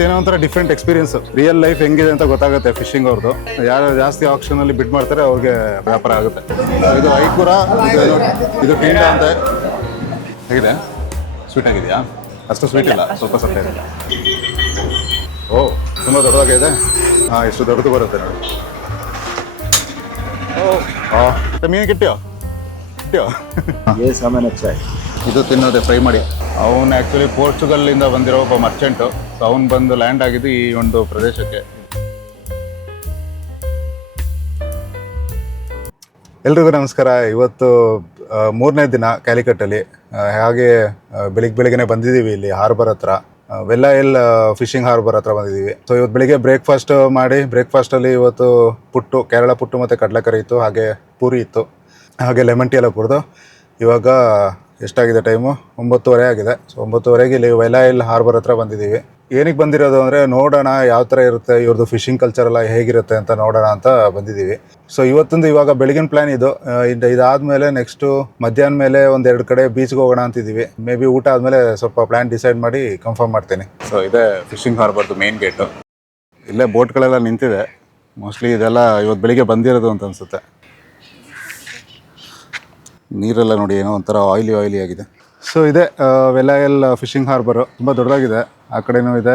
ಏನೋ ಒಂಥರ different experience. Real life ಹೆಂಗಿದೆ ಅಂತ ಗೊತ್ತಾಗುತ್ತೆ ಫಿಶಿಂಗ್ ಅವ್ರದ್ದು. ಯಾರು ಜಾಸ್ತಿ ಆಪ್ಷನ್ ಅಲ್ಲಿ ಬಿಡ್ ಮಾಡ್ತಾರೆ ಅವ್ರಿಗೆ ವ್ಯಾಪಾರ ಆಗುತ್ತೆ. ಇದು ಐಕೂರ, ಇದು ಟೀಂಡ ಅಂತ ಹೇಗಿದೆ. ಸ್ವೀಟ್ ಆಗಿದೆಯಾ? ಅಷ್ಟು ಸ್ವೀಟ್ ಇಲ್ಲ, ಸ್ವಲ್ಪ ಸ್ವಲ್ಪ ಇದೆ. ಓ, ತುಂಬ ದೊಡ್ಡದಾಗಿದೆ. ಹಾಂ, ಎಷ್ಟು ದೊಡ್ಡದು ಬರುತ್ತೆ ನೋಡಿ. ಮೀನು ಕಿಟ್ಟಿಯೋ ಇದು ತಿನ್ನೋದೆ ಫ್ರೈ ಮಾಡಿ. ಅವನು ಆ್ಯಕ್ಚುಲಿ ಪೋರ್ಚುಗಲ್ಲಿಂದ ಬಂದಿರೋ ಒಬ್ಬ ಮರ್ಚೆಂಟು. ಸೊ ಅವನು ಬಂದು ಲ್ಯಾಂಡ್ ಆಗಿದ್ದು ಈ ಒಂದು ಪ್ರದೇಶಕ್ಕೆ. ಎಲ್ರಿಗೂ ನಮಸ್ಕಾರ. ಇವತ್ತು 3ನೇ ದಿನ ಕ್ಯಾಲಿಕಟ್ಟಲ್ಲಿ. ಹಾಗೆ ಬೆಳಿಗ್ಗೆ ಬಂದಿದ್ದೀವಿ ಇಲ್ಲಿ ಹಾರ್ಬರ್ ಹತ್ರ, ವೆಲ್ಲಾಯಿಲ್ ಫಿಶಿಂಗ್ ಹಾರ್ಬರ್ ಹತ್ರ ಬಂದಿದ್ದೀವಿ. ಸೊ ಇವತ್ತು ಬೆಳಿಗ್ಗೆ ಬ್ರೇಕ್ಫಾಸ್ಟ್ ಮಾಡಿ, ಬ್ರೇಕ್ಫಾಸ್ಟಲ್ಲಿ ಇವತ್ತು ಪುಟ್ಟು, ಕೇರಳ ಪುಟ್ಟು ಮತ್ತು ಕಡಲೆಕರಿ ಇತ್ತು, ಹಾಗೆ ಪೂರಿ ಇತ್ತು, ಹಾಗೆ ಲೆಮನ್ ಟೀ ಎಲ್ಲ ಕುಡಿದು ಇವಾಗ ಎಷ್ಟಾಗಿದೆ ಟೈಮು? 9:30 ಆಗಿದೆ. ಸೊ 9:30ಗೆ ಇಲ್ಲಿ ವೆಲ್ಲಾಯಿಲ್ ಹಾರ್ಬರ್ ಹತ್ರ ಬಂದಿದ್ದೀವಿ. ಏನಕ್ಕೆ ಬಂದಿರೋದು ಅಂದರೆ ನೋಡೋಣ ಯಾವ ಥರ ಇರುತ್ತೆ ಇವ್ರದ್ದು ಫಿಶಿಂಗ್ ಕಲ್ಚರ್ ಎಲ್ಲ ಹೇಗಿರುತ್ತೆ ಅಂತ ನೋಡೋಣ ಅಂತ ಬಂದಿದ್ದೀವಿ. ಸೊ ಇವತ್ತೊಂದು ಇವಾಗ ಬೆಳಗಿನ ಪ್ಲ್ಯಾನ್ ಇದು. ಇದಾದಮೇಲೆ ನೆಕ್ಸ್ಟು ಮಧ್ಯಾಹ್ನ ಮೇಲೆ 1-2 ಕಡೆ ಬೀಚ್ಗೆ ಹೋಗೋಣ ಅಂತಿದ್ದೀವಿ. ಮೇ ಬಿ ಊಟ ಆದಮೇಲೆ ಸ್ವಲ್ಪ ಪ್ಲ್ಯಾನ್ ಡಿಸೈಡ್ ಮಾಡಿ ಕನ್ಫರ್ಮ್ ಮಾಡ್ತೀನಿ. ಸೊ ಇದೇ ಫಿಶಿಂಗ್ ಹಾರ್ಬರ್ದು ಮೇನ್ ಗೇಟು. ಇಲ್ಲೇ ಬೋಟ್ಗಳೆಲ್ಲ ನಿಂತಿದೆ. ಮೋಸ್ಟ್ಲಿ ಇದೆಲ್ಲ ಇವತ್ತು ಬೆಳಿಗ್ಗೆ ಬಂದಿರೋದು ಅಂತ ಅನಿಸುತ್ತೆ. ನೀರೆಲ್ಲ ನೋಡಿ ಏನೋ ಒಂಥರ ಆಯಿಲಿ ಆಗಿದೆ. ಸೊ ಇದೆ ವೆಲ್ಲಾಯಿಲ್ ಫಿಶಿಂಗ್ ಹಾರ್ಬರು. ತುಂಬ ದೊಡ್ಡದಾಗಿದೆ. ಆ ಕಡೆನೂ ಇದೆ,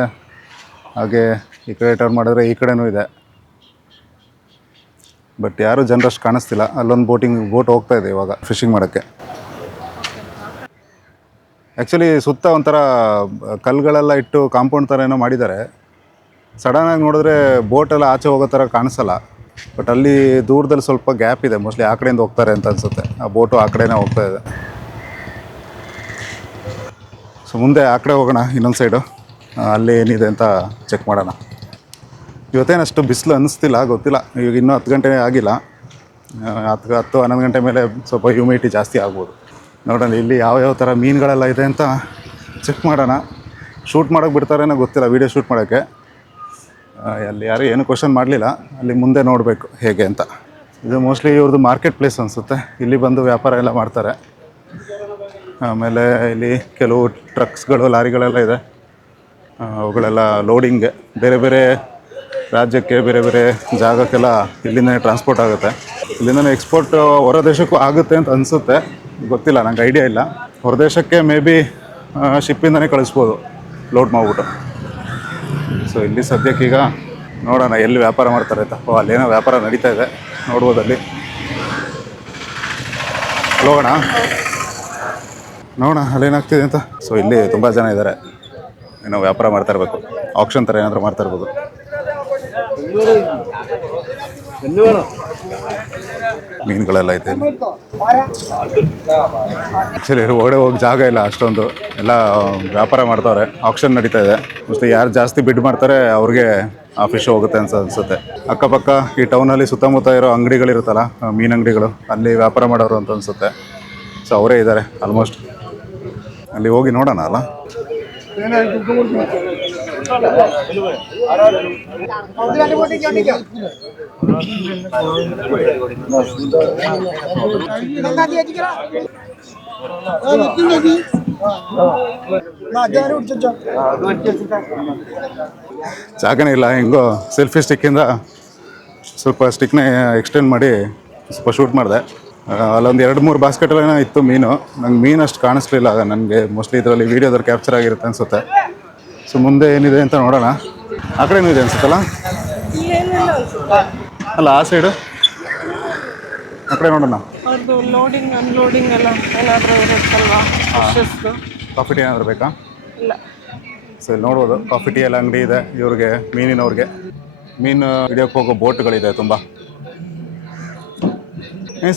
ಹಾಗೆ ಈ ಕಡೆ ಟರ್ನ್ ಮಾಡಿದ್ರೆ ಈ ಕಡೆನೂ ಇದೆ. ಬಟ್ ಯಾರೂ ಜನರಷ್ಟು ಕಾಣಿಸ್ತಿಲ್ಲ. ಅಲ್ಲೊಂದು ಬೋಟ್ ಹೋಗ್ತಾ ಇದೆ ಇವಾಗ ಫಿಶಿಂಗ್ ಮಾಡೋಕ್ಕೆ. ಆ್ಯಕ್ಚುಲಿ ಸುತ್ತ ಒಂಥರ ಕಲ್ಲುಗಳೆಲ್ಲ ಇಟ್ಟು ಕಾಂಪೌಂಡ್ ಥರ ಏನೋ ಮಾಡಿದ್ದಾರೆ. ಸಡನ್ನಾಗಿ ನೋಡಿದ್ರೆ ಬೋಟೆಲ್ಲ ಆಚೆ ಹೋಗೋ ಥರ ಕಾಣಿಸಲ್ಲ. ಬಟ್ ಅಲ್ಲಿ ದೂರದಲ್ಲಿ ಸ್ವಲ್ಪ ಗ್ಯಾಪ್ ಇದೆ. ಮೋಸ್ಟ್ಲಿ ಆ ಕಡೆಯಿಂದ ಹೋಗ್ತಾರೆ ಅಂತ ಅನಿಸುತ್ತೆ. ಆ ಬೋಟು ಆ ಕಡೆನೇ ಹೋಗ್ತಾ ಇದೆ. ಸೊ ಮುಂದೆ ಆ ಕಡೆ ಹೋಗೋಣ, ಇನ್ನೊಂದು ಸೈಡು. ಅಲ್ಲಿ ಏನಿದೆ ಅಂತ ಚೆಕ್ ಮಾಡೋಣ. ಇವತ್ತೇನಷ್ಟು ಬಿಸಿಲು ಅನ್ನಿಸ್ತಿಲ್ಲ, ಗೊತ್ತಿಲ್ಲ. ಈಗ ಇನ್ನೂ 10 ಗಂಟೆ ಆಗಿಲ್ಲ. 10-11 ಗಂಟೆ ಮೇಲೆ ಸ್ವಲ್ಪ ಹ್ಯೂಮಿಡಿಟಿ ಜಾಸ್ತಿ ಆಗ್ಬೋದು. ನೋಡೋಣ ಇಲ್ಲಿ ಯಾವ ಥರ ಮೀನುಗಳೆಲ್ಲ ಇದೆ ಅಂತ ಚೆಕ್ ಮಾಡೋಣ. ಶೂಟ್ ಮಾಡೋಕ್ಕೆ ಬಿಡ್ತಾರೇನೋ ಗೊತ್ತಿಲ್ಲ, ವೀಡಿಯೋ ಶೂಟ್ ಮಾಡೋಕ್ಕೆ. ಅಲ್ಲಿ ಯಾರು ಏನು ಕ್ವಶನ್ ಮಾಡಲಿಲ್ಲ. ಅಲ್ಲಿ ಮುಂದೆ ನೋಡಬೇಕು ಹೇಗೆ ಅಂತ. ಇದು ಮೋಸ್ಟ್ಲಿ ಇವ್ರದ್ದು ಮಾರ್ಕೆಟ್ ಪ್ಲೇಸ್ ಅನಿಸುತ್ತೆ. ಇಲ್ಲಿ ಬಂದು ವ್ಯಾಪಾರ ಎಲ್ಲ ಮಾಡ್ತಾರೆ. ಆಮೇಲೆ ಇಲ್ಲಿ ಕೆಲವು ಟ್ರಕ್ಸ್ಗಳು, ಲಾರಿಗಳೆಲ್ಲ ಇದೆ. ಅವುಗಳೆಲ್ಲ ಲೋಡಿಂಗ್ಗೆ ಬೇರೆ ಬೇರೆ ರಾಜ್ಯಕ್ಕೆ, ಬೇರೆ ಬೇರೆ ಜಾಗಕ್ಕೆಲ್ಲ ಇಲ್ಲಿಂದನೇ ಟ್ರಾನ್ಸ್ಪೋರ್ಟ್ ಆಗುತ್ತೆ. ಇಲ್ಲಿಂದನೇ ಎಕ್ಸ್ಪೋರ್ಟ್ ಹೊರ ದೇಶಕ್ಕೂ ಆಗುತ್ತೆ ಅಂತ ಅನಿಸುತ್ತೆ, ಗೊತ್ತಿಲ್ಲ, ನಂಗೆ ಐಡಿಯಾ ಇಲ್ಲ. ಹೊರ ದೇಶಕ್ಕೆ ಮೇ ಬಿ ಶಿಪ್ಪಿಂದನೇ ಕಳಿಸ್ಬೋದು ಲೋಡ್ ಮಾಡಿಬಿಟ್ಟು. ಸೊ ಇಲ್ಲಿ ಸದ್ಯಕ್ಕೀಗ ನೋಡೋಣ ಎಲ್ಲಿ ವ್ಯಾಪಾರ ಮಾಡ್ತಾರೆ ಅಂತ. ಅಲ್ಲೇನೋ ವ್ಯಾಪಾರ ನಡೀತಾ ಇದೆ, ನೋಡ್ಬೋದು ಅಲ್ಲಿ. ಹೋಗೋಣ, ನೋಡೋಣ ಅಲ್ಲೇನಾಗ್ತಿದೆ ಅಂತ. ಸೊ ಇಲ್ಲಿ ತುಂಬ ಜನ ಇದ್ದಾರೆ, ಏನೋ ವ್ಯಾಪಾರ ಮಾಡ್ತಾ ಇರಬೇಕು. ಆಕ್ಷನ್ ಥರ ಏನಾದರೂ ಮಾಡ್ತಾ ಇರ್ಬೋದು. ಮೀನುಗಳೆಲ್ಲ ಐತೆ. ಆ್ಯಕ್ಚುಲಿ ಒಳಗಡೆ ಹೋಗಿ ಜಾಗ ಇಲ್ಲ ಅಷ್ಟೊಂದು. ಎಲ್ಲ ವ್ಯಾಪಾರ ಮಾಡ್ತಾವ್ರೆ, ಆಕ್ಷನ್ ನಡೀತಾ ಇದೆ. ಮೋಸ್ಟ್ಲಿ ಯಾರು ಜಾಸ್ತಿ ಬಿಡ್ ಮಾಡ್ತಾರೆ ಅವ್ರಿಗೆ ಆ ಫಿಶ್ ಹೋಗುತ್ತೆ ಅನ್ಸುತ್ತೆ. ಅಕ್ಕಪಕ್ಕ ಈ ಟೌನಲ್ಲಿ ಸುತ್ತಮುತ್ತ ಇರೋ ಅಂಗಡಿಗಳಿರುತ್ತಲ್ಲ, ಮೀನು ಅಂಗಡಿಗಳು, ಅಲ್ಲಿ ವ್ಯಾಪಾರ ಮಾಡೋರು ಅಂತ ಅನಿಸುತ್ತೆ. ಸೊ ಅವರೇ ಇದ್ದಾರೆ ಆಲ್ಮೋಸ್ಟ್. ಅಲ್ಲಿ ಹೋಗಿ ನೋಡೋಣ ಅಲ್ಲ. ಜಾಗನೇ ಇಲ್ಲ. ಹೆಂಗೋ ಸೆಲ್ಫಿ ಸ್ಟಿಕ್ಕಿಂದ ಸ್ವಲ್ಪ ಸ್ಟಿಕ್ನ ಎಕ್ಸ್ಟೆಂಡ್ ಮಾಡಿ ಸ್ವಲ್ಪ ಶೂಟ್ ಮಾಡಿದೆ. ಅಲ್ಲೊಂದು 2-3 ಬಾಸ್ಕೆಟಲ್ಲೇನೋ ಇತ್ತು ಮೀನು. ನಂಗೆ ಮೀನು ಅಷ್ಟು ಕಾಣಿಸ್ಲಿಲ್ಲ ನನಗೆ. ಮೋಸ್ಟ್ಲಿ ಇದರಲ್ಲಿ ವೀಡಿಯೋದಲ್ಲಿ ಕ್ಯಾಪ್ಚರ್ ಆಗಿರುತ್ತೆ ಅನಿಸುತ್ತೆ. ಸೊ ಮುಂದೆ ಏನಿದೆ ಅಂತ ನೋಡೋಣ. ಆ ಕಡೆನೂ ಇದೆ ಅನ್ಸುತ್ತಲ್ಲ, ಅಲ್ಲ ಆ ಸೈಡು, ಆ ಕಡೆ ನೋಡೋಣ. ಲೋಡಿಂಗ್ ಅನ್ಲೋಡಿಂಗ್ ಎಲ್ಲ ಏನಾದರೂ ಇರುತ್ತಲ್ವಾ? ಕಾಫಿ ಟೀ ಏನಾದರೂ ಬೇಕಾ? ಇಲ್ಲ. ಸೊ ಇಲ್ಲಿ ನೋಡ್ಬೋದು ಕಾಫಿ ಟೀ ಎಲ್ಲ ಅಂಗಡಿ ಇದೆ ಇವ್ರಿಗೆ, ಮೀನಿನವ್ರಿಗೆ. ಮೀನು ಹಿಡಿಯೋಕ್ಕೆ ಹೋಗೋ ಬೋಟ್ಗಳಿದೆ ತುಂಬ.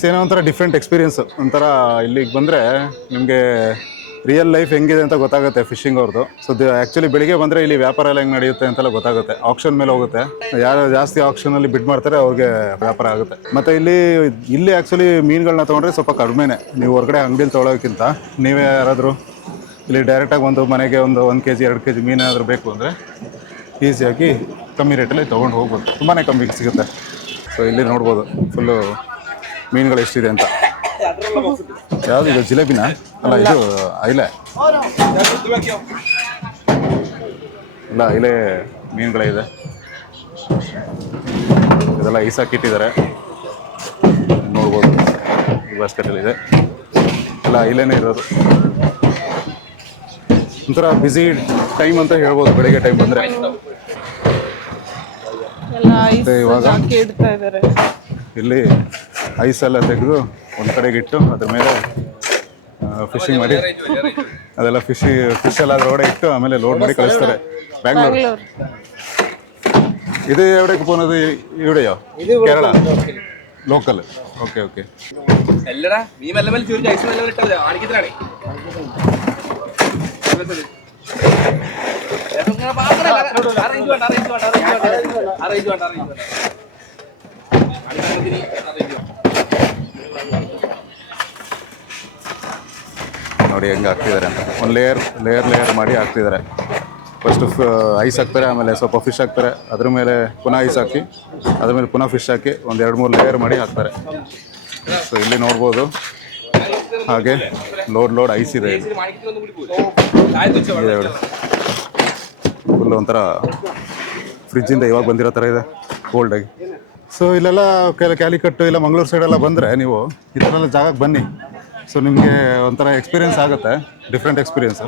ಏನೋ ಒಂಥರ ಡಿಫ್ರೆಂಟ್ ಎಕ್ಸ್ಪೀರಿಯನ್ಸು. ಒಂಥರ ಇಲ್ಲಿಗೆ ಬಂದರೆ ನಿಮಗೆ ರಿಯಲ್ ಲೈಫ್ ಹೆಂಗಿದೆ ಅಂತ ಗೊತ್ತಾಗುತ್ತೆ ಫಿಶಿಂಗ್ ಅವ್ರದ್ದು. ಸೊ ಆ್ಯಕ್ಚುಲಿ ಬೆಳಿಗ್ಗೆ ಬಂದರೆ ಇಲ್ಲಿ ವ್ಯಾಪಾರ ಎಲ್ಲ ಹೆಂಗೆ ನಡೆಯುತ್ತೆ ಅಂತೆಲ್ಲ ಗೊತ್ತಾಗುತ್ತೆ. ಆಕ್ಷನ್ ಮೇಲೆ ಹೋಗುತ್ತೆ. ಯಾರು ಜಾಸ್ತಿ ಆಕ್ಷನಲ್ಲಿ ಬಿಡ್ ಮಾಡ್ತಾರೆ ಅವ್ರಿಗೆ ವ್ಯಾಪಾರ ಆಗುತ್ತೆ. ಮತ್ತು ಇಲ್ಲಿ ಆ್ಯಕ್ಚುಲಿ ಮೀನುಗಳನ್ನ ತೊಗೊಂಡ್ರೆ ಸ್ವಲ್ಪ ಕಡಿಮೆನೇ. ನೀವು ಹೊರಗಡೆ ಅಂಗಡಿಲಿ ತೊಗೊಳೋಕ್ಕಿಂತ ನೀವೇ ಯಾರಾದರೂ ಇಲ್ಲಿ ಡೈರೆಕ್ಟಾಗಿ ಒಂದು ಮನೆಗೆ 1 kg 2 kg ಮೀನಾದರೂ ಬೇಕು ಅಂದರೆ ಈಸಿಯಾಗಿ ಕಮ್ಮಿ ರೇಟಲ್ಲಿ ತೊಗೊಂಡು ಹೋಗ್ಬೋದು. ತುಂಬಾ ಕಮ್ಮಿಗೆ ಸಿಗುತ್ತೆ. ಸೊ ಇಲ್ಲಿ ನೋಡ್ಬೋದು ಫುಲ್ಲು ಮೀನುಗಳು ಎಷ್ಟಿದೆ ಅಂತ. ಯಾವುದಿದೆ, ಜಿಲೇಬಿನ? ಅಲ್ಲ ಇದು ಐಲೆ ಇಲ್ಲ ಐಲೆ ಮೀನುಗಳಿದೆ. ಇದೆಲ್ಲ ಐಸ್ ಹಾಕಿಟ್ಟಿದ್ದಾರೆ ನೋಡ್ಬೋದು. ಈ ಬಾಸ್ಕೆಟಲ್ಲಿ ಇದೆ ಎಲ್ಲ ಐಲೇನೇ ಇರೋದು. ಒಂಥರ ಬ್ಯುಸಿ ಟೈಮ್ ಅಂತ ಹೇಳ್ಬೋದು ಬೆಳಿಗ್ಗೆ ಟೈಮ್ ಬಂದರೆ. ಎಲ್ಲ ಐಸ್ ಮತ್ತೆ ಇವಾಗ ಹಾಕಿ ಇಡ್ತಾ ಇದ್ದಾರೆ. ಇಲ್ಲಿ ಐಸ್ ಎಲ್ಲ ತೆಗೆದು ಒಂದು ಕಡೆಗೆ ಇಟ್ಟು ಅದ್ರ ಮೇಲೆ ಫಿಶಿಂಗ್ ಮಾಡಿ ಅದೆಲ್ಲ ಫಿಶ್ ಎಲ್ಲ ಅದ್ರೊಳಗಡೆ ಇಟ್ಟು ಆಮೇಲೆ ಲೋಡ್ ಮಾಡಿ ಕಳಿಸ್ತಾರೆ ಬ್ಯಾಂಗ್ಳೂರ್. ಬ್ಯಾಂಗ್ಳೂರ್ ഇത് എവിടേക്ക് പോകുന്നത്? ഇവിടെയോ? കേരള ലോക്കൽ. Okay okay. എല്ലടാ നീ മെല്ലെ മെല്ലെ ചൂരി ഐസ് മെല്ലെ ഇട്ടത് ആണിക്കത്തിനാണ്. ನೋಡಿ ಹೆಂಗೆ ಹಾಕ್ತಿದ್ದಾರೆ ಅಂತ. ಒಂದು ಲೇಯರ್ ಮಾಡಿ ಹಾಕ್ತಿದ್ದಾರೆ. ಫಸ್ಟು ಐಸ್ ಹಾಕ್ತಾರೆ, ಆಮೇಲೆ ಸ್ವಲ್ಪ ಫಿಶ್ ಹಾಕ್ತಾರೆ, ಅದ್ರ ಮೇಲೆ ಪುನಃ ಐಸ್ ಹಾಕಿ ಅದ್ರ ಮೇಲೆ ಪುನಃ ಫಿಶ್ ಹಾಕಿ ಒಂದು 2-3 ಲೇಯರ್ ಮಾಡಿ ಹಾಕ್ತಾರೆ. ಸೊ ಇಲ್ಲಿ ನೋಡ್ಬೋದು ಹಾಗೆ ಲೋಡ್ ಐಸ್ ಇದೆ. ಫುಲ್ ಒಂಥರ ಫ್ರಿಜ್ಜಿಂದ ಇವಾಗ ಬಂದಿರೋ ಥರ ಇದೆ ಕೋಲ್ಡಾಗಿ. ಸೊ ಇಲ್ಲೆಲ್ಲ ಕ್ಯಾಲಿಕಟ್ಟು ಇಲ್ಲ ಮಂಗಳೂರು ಸೈಡೆಲ್ಲ ಬಂದರೆ ನೀವು ಈ ಥರ ಎಲ್ಲ ಜಾಗಕ್ಕೆ ಬನ್ನಿ. ಸೊ ನಿಮಗೆ ಒಂಥರ ಎಕ್ಸ್ಪೀರಿಯೆನ್ಸ್ ಆಗುತ್ತೆ, ಡಿಫ್ರೆಂಟ್ ಎಕ್ಸ್ಪೀರಿಯೆನ್ಸು.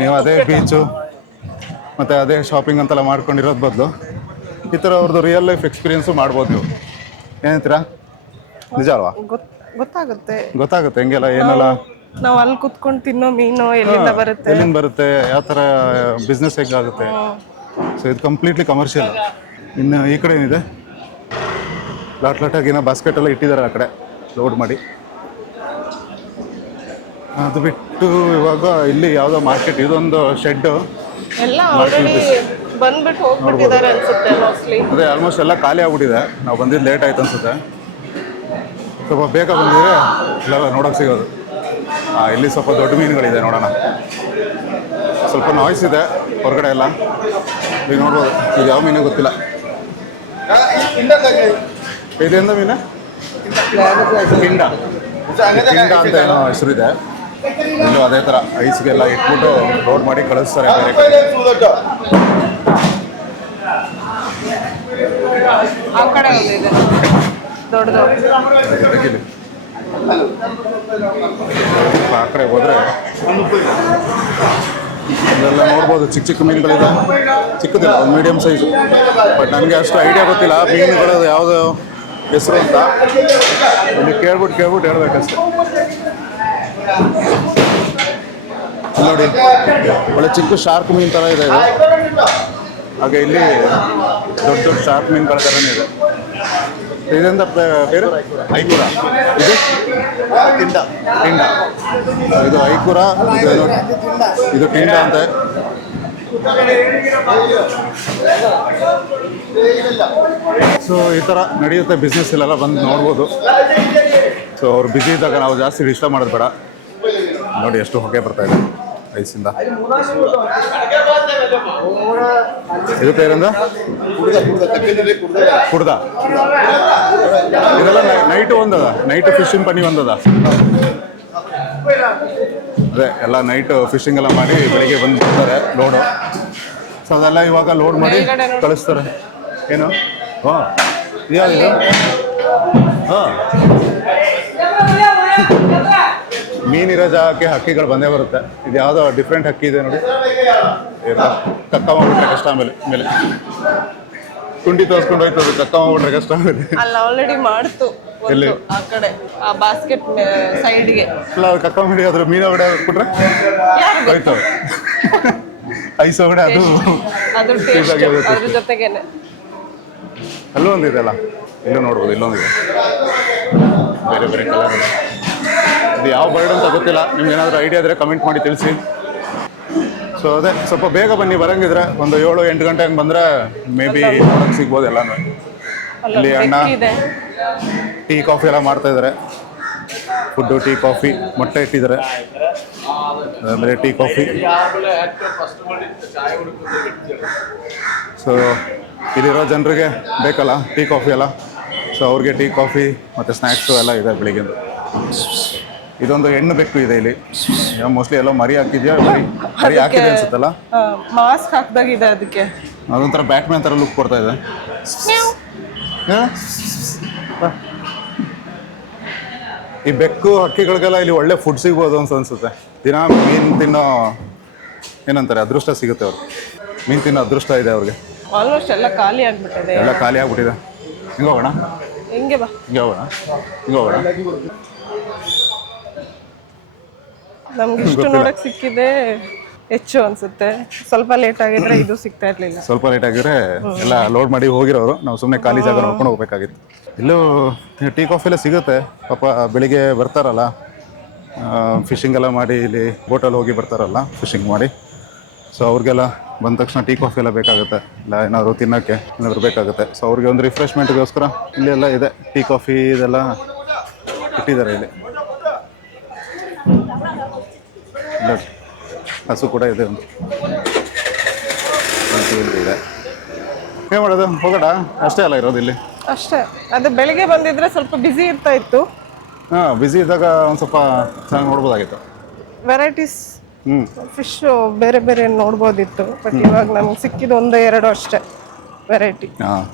ನೀವು ಅದೇ ಬೀಚು ಮತ್ತು ಅದೇ ಶಾಪಿಂಗ್ ಅಂತೆಲ್ಲ ಮಾಡ್ಕೊಂಡಿರೋದು ಬದಲು ಈ ಥರ ಅವ್ರದ್ದು ರಿಯಲ್ ಲೈಫ್ ಎಕ್ಸ್ಪೀರಿಯೆನ್ಸು ಮಾಡ್ಬೋದು ನೀವು. ಏನಂತೀರಾ? ನಿಜ ಅಲ್ವಾ? ಗೊತ್ತಾಗುತ್ತೆ ಹೆಂಗೆಲ್ಲ ಏನೆಲ್ಲ ನಾವು ಅಲ್ಲಿ ಕುತ್ಕೊಂಡು ತಿನ್ನೋ ಮೀನು ಎಲ್ಲಿಂದ ಬರುತ್ತೆ, ಯಾವ ಥರ ಬಿಸ್ನೆಸ್ ಹೇಗಾಗುತ್ತೆ. ಸೊ ಇದು ಕಂಪ್ಲೀಟ್ಲಿ ಕಮರ್ಷಿಯಲ್. ಇನ್ನು ಈ ಕಡೆ ಏನಿದೆ ಲಾಟಾಗಿ ಏನೋ ಬಾಸ್ಕೆಟ್ ಎಲ್ಲ ಇಟ್ಟಿದ್ದಾರೆ ಆ ಕಡೆ ಲೋಡ್ ಮಾಡಿ. ಅದು ಬಿಟ್ಟು ಇವಾಗ ಇಲ್ಲಿ ಯಾವುದೋ ಮಾರ್ಕೆಟ್, ಇದೊಂದು ಶೆಡ್ಡು ಎಲ್ಲ ಆಲ್ರೆಡಿ ಬಂದ್ಬಿಟ್ಟು ಹೋಗ್ಬಿಟ್ಟಿದ್ದಾರೆ ಅನ್ಸುತ್ತೆ ಮೋಸ್ಟ್ಲಿ. ಅದೇ ಆಲ್ಮೋಸ್ಟ್ ಎಲ್ಲ ಖಾಲಿ ಆಗ್ಬಿಟ್ಟಿದೆ. ನಾವು ಬಂದಿದ್ದು ಲೇಟ್ ಆಯ್ತು ಅನ್ಸುತ್ತೆ. ಸ್ವಲ್ಪ ಬೇಗ ಬಂದಿದ್ರೆ ಇಲ್ಲೆಲ್ಲ ನೋಡೋಕೆ ಸಿಗೋದು. ಇಲ್ಲಿ ಸ್ವಲ್ಪ ದೊಡ್ಡ ಮೀನುಗಳಿದೆ, ನೋಡೋಣ. ಸ್ವಲ್ಪ ನಾಯ್ಸ್ ಇದೆ ಹೊರಗಡೆ ಎಲ್ಲ. ಈಗ ನೋಡ್ಬೋದು, ಈಗ ಯಾವ ಮೀನು ಗೊತ್ತಿಲ್ಲ. ಇದೆಂದ ಮೀನು? ಕಿಂಡ ಅಂತ ಏನೋ ಹೆಸರಿದೆ. ಇಲ್ಲೂ ಅದೇ ಥರ ಐಸ್ಗೆಲ್ಲ ಇಟ್ಬಿಟ್ಟು ಲೋಡ್ ಮಾಡಿ ಕಳಿಸ್ತಾರೆ ಬೇರೆ ಕಡೆ. ಆ ಕಡೆ ಒಂದಿದೆ ದೊಡ್ಡದು. ತೆಗಿಲಿ. ಆ ಕಡೆ ಹೋದರೆ ಇದೆಲ್ಲ ನೋಡ್ಬೋದು. ಚಿಕ್ಕ ಮೀನುಗಳಿದೆ, ಚಿಕ್ಕದಿಲ್ಲ, ಒಂದು ಮೀಡಿಯಮ್ ಸೈಜು. ಬಟ್ ನನಗೆ ಅಷ್ಟು ಐಡಿಯಾ ಗೊತ್ತಿಲ್ಲ ಮೀನುಗಳದ್ದು ಯಾವುದು ಹೆಸರು ಅಂತ. ಇಲ್ಲಿ ಕೇಳ್ಬಿಟ್ಟು ಹೇಳ್ಬೇಕಷ್ಟೆ. ನೋಡಿ, ಒಳ್ಳೆ ಚಿಕ್ಕ ಶಾರ್ಕ್ ಮೀನು ಥರ ಇದೆ ಇದು. ಹಾಗೆ ಇಲ್ಲಿ ದೊಡ್ಡ ಶಾರ್ಕ್ ಮೀನುಗಳ ಥರನೇ ಇದೆ. ಇದರಿಂದ ಬೇರೆ ಐಕುರ, ಇದು ಟಿಂಡ. ಇದು ಐಕುರ, ಇದು ಟಿಂಡ ಅಂತ. ಸೊ ಈ ಥರ ನಡೆಯುತ್ತೆ ಬಿಸ್ನೆಸ್. ಇಲ್ಲೆಲ್ಲ ಬಂದು ನೋಡ್ಬೋದು. ಸೊ ಅವ್ರು ಬ್ಯುಸಿ ಇದ್ದಾಗ ನಾವು ಜಾಸ್ತಿ ಡಿಸ್ಟರ್ಬ್ ಮಾಡೋದು ಬೇಡ. ನೋಡಿ ಎಷ್ಟು ಹೊಗೆ ಬರ್ತಾ ಇದೆ ಐಸಿಂದ. ಇದು ಪೇರಿಂದ ಕುಡ್ದ. ಇದೆಲ್ಲ ನೈಟು ಒಂದದ, ನೈಟ್ ಫಿಶಿಂಗ್ ಪನಿ ಒಂದದ. ಅದೇ ಎಲ್ಲ ನೈಟ್ ಫಿಶಿಂಗ್ ಎಲ್ಲ ಮಾಡಿ ಬೆಳಿಗ್ಗೆ ಬಂದು ಬಿಡ್ತಾರೆ ಲೋಡು. ಸೊ ಅದೆಲ್ಲ ಇವಾಗ ಲೋಡ್ ಮಾಡಿ ಕಳಿಸ್ತಾರೆ. ಏನು? ಹಾಂ, ಯಾವುದು? ಹಾಂ, ಮೀನಿರೋ ಜಾಗಕ್ಕೆ ಹಕ್ಕಿಗಳು ಬಂದೇ ಬರುತ್ತೆ. ಇದು ಯಾವುದೋ ಡಿಫ್ರೆಂಟ್ ಹಕ್ಕಿ ಇದೆ ನೋಡಿ. ಕಕ್ಕ ಮಾಡ್ಬಿಟ್ರೆ ಕಷ್ಟ. ಮೇಲೆ ತುಂಡಿ ತೋರಿಸ್ಕೊಂಡು ಹೋಯ್ತು, ಅದು ಕಕ್ಕ ಮಾಡ್ಬಿಟ್ರೆ ಕಷ್ಟ. ಅಲ್ಲ ಆಲ್ರೆಡಿ ಮಾಡ್ತು ಎಲ್ಲಿ? ಆ ಕಡೆ ಆ ಬಾಸ್ಕೆಟ್ ಸೈಡ್ಗೆ. ಅಲ್ಲ ಅದು ಕಕ್ಕ ಮಾಡಿ ಅದ್ರ ಮೀನು ಹೊಡೆ ಹಾಕ್ಬಿಟ್ರೆ ಹೋಯ್ತು. ಐಸ್ ಹೊಡೆ ಅದು ಟೇಸ್ಟ್ ಅದ್ರ ಜೊತೆಗೇನೆ. ಅಲ್ಲೂ ಒಂದಿದೆ ಅಲ್ಲ, ಇಲ್ಲೂ ನೋಡ್ಬೋದು. ಇಲ್ಲೊಂದಿದೆ ಬೇರೆ ಕಲರ್. ಇದು ಯಾವ ಬರ್ಡ್ ಅಂತ ಗೊತ್ತಿಲ್ಲ. ನಿಮ್ಗೆ ಏನಾದರೂ ಐಡಿಯಾ ಇದ್ರೆ ಕಮೆಂಟ್ ಮಾಡಿ ತಿಳಿಸಿ. ಸೊ ಅದೇ ಸ್ವಲ್ಪ ಬೇಗ ಬನ್ನಿ. ಬರಂಗಿದ್ರೆ ಒಂದು 7-8 ಗಂಟೆ ಹಂಗೆ ಬಂದರೆ ಮೇ ಬಿ ನೋಡೋಕ್ಕೆ ಸಿಗ್ಬೋದು ಎಲ್ಲನೂ. ಇಲ್ಲಿ ಅಣ್ಣ ಟೀ ಕಾಫಿ ಎಲ್ಲ ಮಾಡ್ತಾ ಇದ್ದಾರೆ. ಫುಡ್ಡು, ಟೀ ಕಾಫಿ, ಮೊಟ್ಟೆ ಇಟ್ಟಿದ್ದಾರೆ. ಆಮೇಲೆ ಟೀ ಕಾಫಿ. ಸೊ ಇಲ್ಲಿರೋ ಜನರಿಗೆ ಬೇಕಲ್ಲ ಟೀ ಕಾಫಿ ಎಲ್ಲ. ಸೊ ಅವ್ರಿಗೆ ಟೀ ಕಾಫಿ ಮತ್ತು ಸ್ನ್ಯಾಕ್ಸು ಎಲ್ಲ ಇದೆ ಬೆಳಿಗ್ಗೆ. ಇದೊಂದು ಹೆಣ್ಣು ಬೆಕ್ಕು ಇದೆ ಇಲ್ಲಿ. ಮೋಸ್ಟ್ಲಿ ಎಲ್ಲೋ ಮರಿ ಹಾಕಿದ್ಯಾ, ಮರಿ ಹಾಕಿದೆ ಅನ್ಸುತ್ತಲ್ಲ. ಮಾಸ್ಕ್ ಹಾಕ್ದಾಗಿದೆ ಅದಕ್ಕೆ. ಅದೊಂಥರ ಬ್ಯಾಟ್ಮ್ಯಾನ್ ಥರ ಲುಕ್ ಕೊಡ್ತಾ ಇದೆ. ಈ ಬೆಕ್ಕು ಹಕ್ಕಿಗಳಿಗೆಲ್ಲ ಇಲ್ಲಿ ಒಳ್ಳೆ ಫುಡ್ ಸಿಗ್ಬೋದು ಅಂತ ಅನ್ಸುತ್ತೆ. ದಿನ ಮೀನು ತಿನ್ನೋ ಏನಂತಾರೆ ಅದೃಷ್ಟ ಸಿಗುತ್ತೆ ಅವ್ರಿಗೆ. ಮೀನು ತಿನ್ನೋ ಅದೃಷ್ಟ ಇದೆ ಅವ್ರಿಗೆ. ಆಲ್ಮೋಸ್ಟ್ ಎಲ್ಲ ಖಾಲಿ ಆಗ್ಬಿಟ್ಟಿದೆ. ಎಲ್ಲ ಖಾಲಿ ಆಗ್ಬಿಟ್ಟಿದೆ. ಹಿಂಗೆ ಹೋಗೋಣ, ಹಿಂಗೆ ಬಾ. ಹಿಂಗೆ ಹೋಗೋಣ, ಹಿಂಗೆ ಹೋಗೋಣ. ನಮ್ಗೆ ಇಷ್ಟು ನೋಡಕ್ ಸಿಕ್ಕಿದೆ ಹೆಚ್ಚು ಅನ್ಸುತ್ತೆ. ಸ್ವಲ್ಪ ಲೇಟ್ ಆಗಿದ್ರೆ ಇದು ಸಿಗ್ತಾ ಇರ್ಲಿಲ್ಲ. ಸ್ವಲ್ಪ ಲೇಟ್ ಆಗಿದ್ರೆ ಎಲ್ಲ ಲೋಡ್ ಮಾಡಿ ಹೋಗಿರೋರು. ನಾವು ಸುಮ್ಮನೆ ಖಾಲಿ ಜಾಗ ನೋಡ್ಕೊಂಡು ಹೋಗ್ಬೇಕಾಗಿತ್ತು. ಇಲ್ಲೂ ಟೀ ಕಾಫಿ ಎಲ್ಲ ಸಿಗುತ್ತೆ. ಪಾಪ ಬೆಳಿಗ್ಗೆ ಬರ್ತಾರಲ್ಲ, ಫಿಶಿಂಗ್ ಎಲ್ಲ ಮಾಡಿ ಇಲ್ಲಿ ಬೋಟಲ್ಲಿ ಹೋಗಿ ಬರ್ತಾರಲ್ಲ ಫಿಶಿಂಗ್ ಮಾಡಿ. ಸೊ ಅವ್ರಿಗೆಲ್ಲ ಬಂದ ತಕ್ಷಣ ಟೀ ಕಾಫಿ ಎಲ್ಲ ಬೇಕಾಗುತ್ತೆ, ಇಲ್ಲ ಏನಾದರೂ ತಿನ್ನೋಕ್ಕೆ ಏನಾದರೂ ಬೇಕಾಗುತ್ತೆ. ಸೊ ಅವ್ರಿಗೆ ಒಂದು ರಿಫ್ರೆಶ್ಮೆಂಟ್ಗೋಸ್ಕರ ಇಲ್ಲೆಲ್ಲ ಇದೆ, ಟೀ ಕಾಫಿ ಇದೆಲ್ಲ ಇಟ್ಟಿದ್ದಾರೆ ಇಲ್ಲಿ. ಹಸು ಕೂಡ ಇದೆ, ಒಂದು ಇದೆ. ಏನು ಮಾಡೋದು, ಹೋಗೋಣ. ಅಷ್ಟೇ ಅಲ್ಲ ಇರೋದು ಇಲ್ಲಿ. ಅಷ್ಟೇ. ಅದು ಬೆಳಿಗ್ಗೆ ಬಂದಿದ್ರೆ ಸ್ವಲ್ಪ ಬ್ಯುಸಿ ಇರ್ತಾ ಇತ್ತು. ಹಾಂ, ಬ್ಯುಸಿ ಇದ್ದಾಗ ಒಂದು ಸ್ವಲ್ಪ ಚೆನ್ನಾಗಿ ನೋಡ್ಬೋದಾಗಿತ್ತು. ವೆರೈಟೀಸ್ ಫಿಶ್ ಬೇರೆ ಬೇರೆ ನೋಡ್ಬೋದಿತ್ತು. ಬಟ್ ಇವಾಗ ನಮ್ಗೆ ಸಿಕ್ಕಿದ್ದು 1-2 ಅಷ್ಟೇ ವೆರೈಟಿ. ಹಾಂ,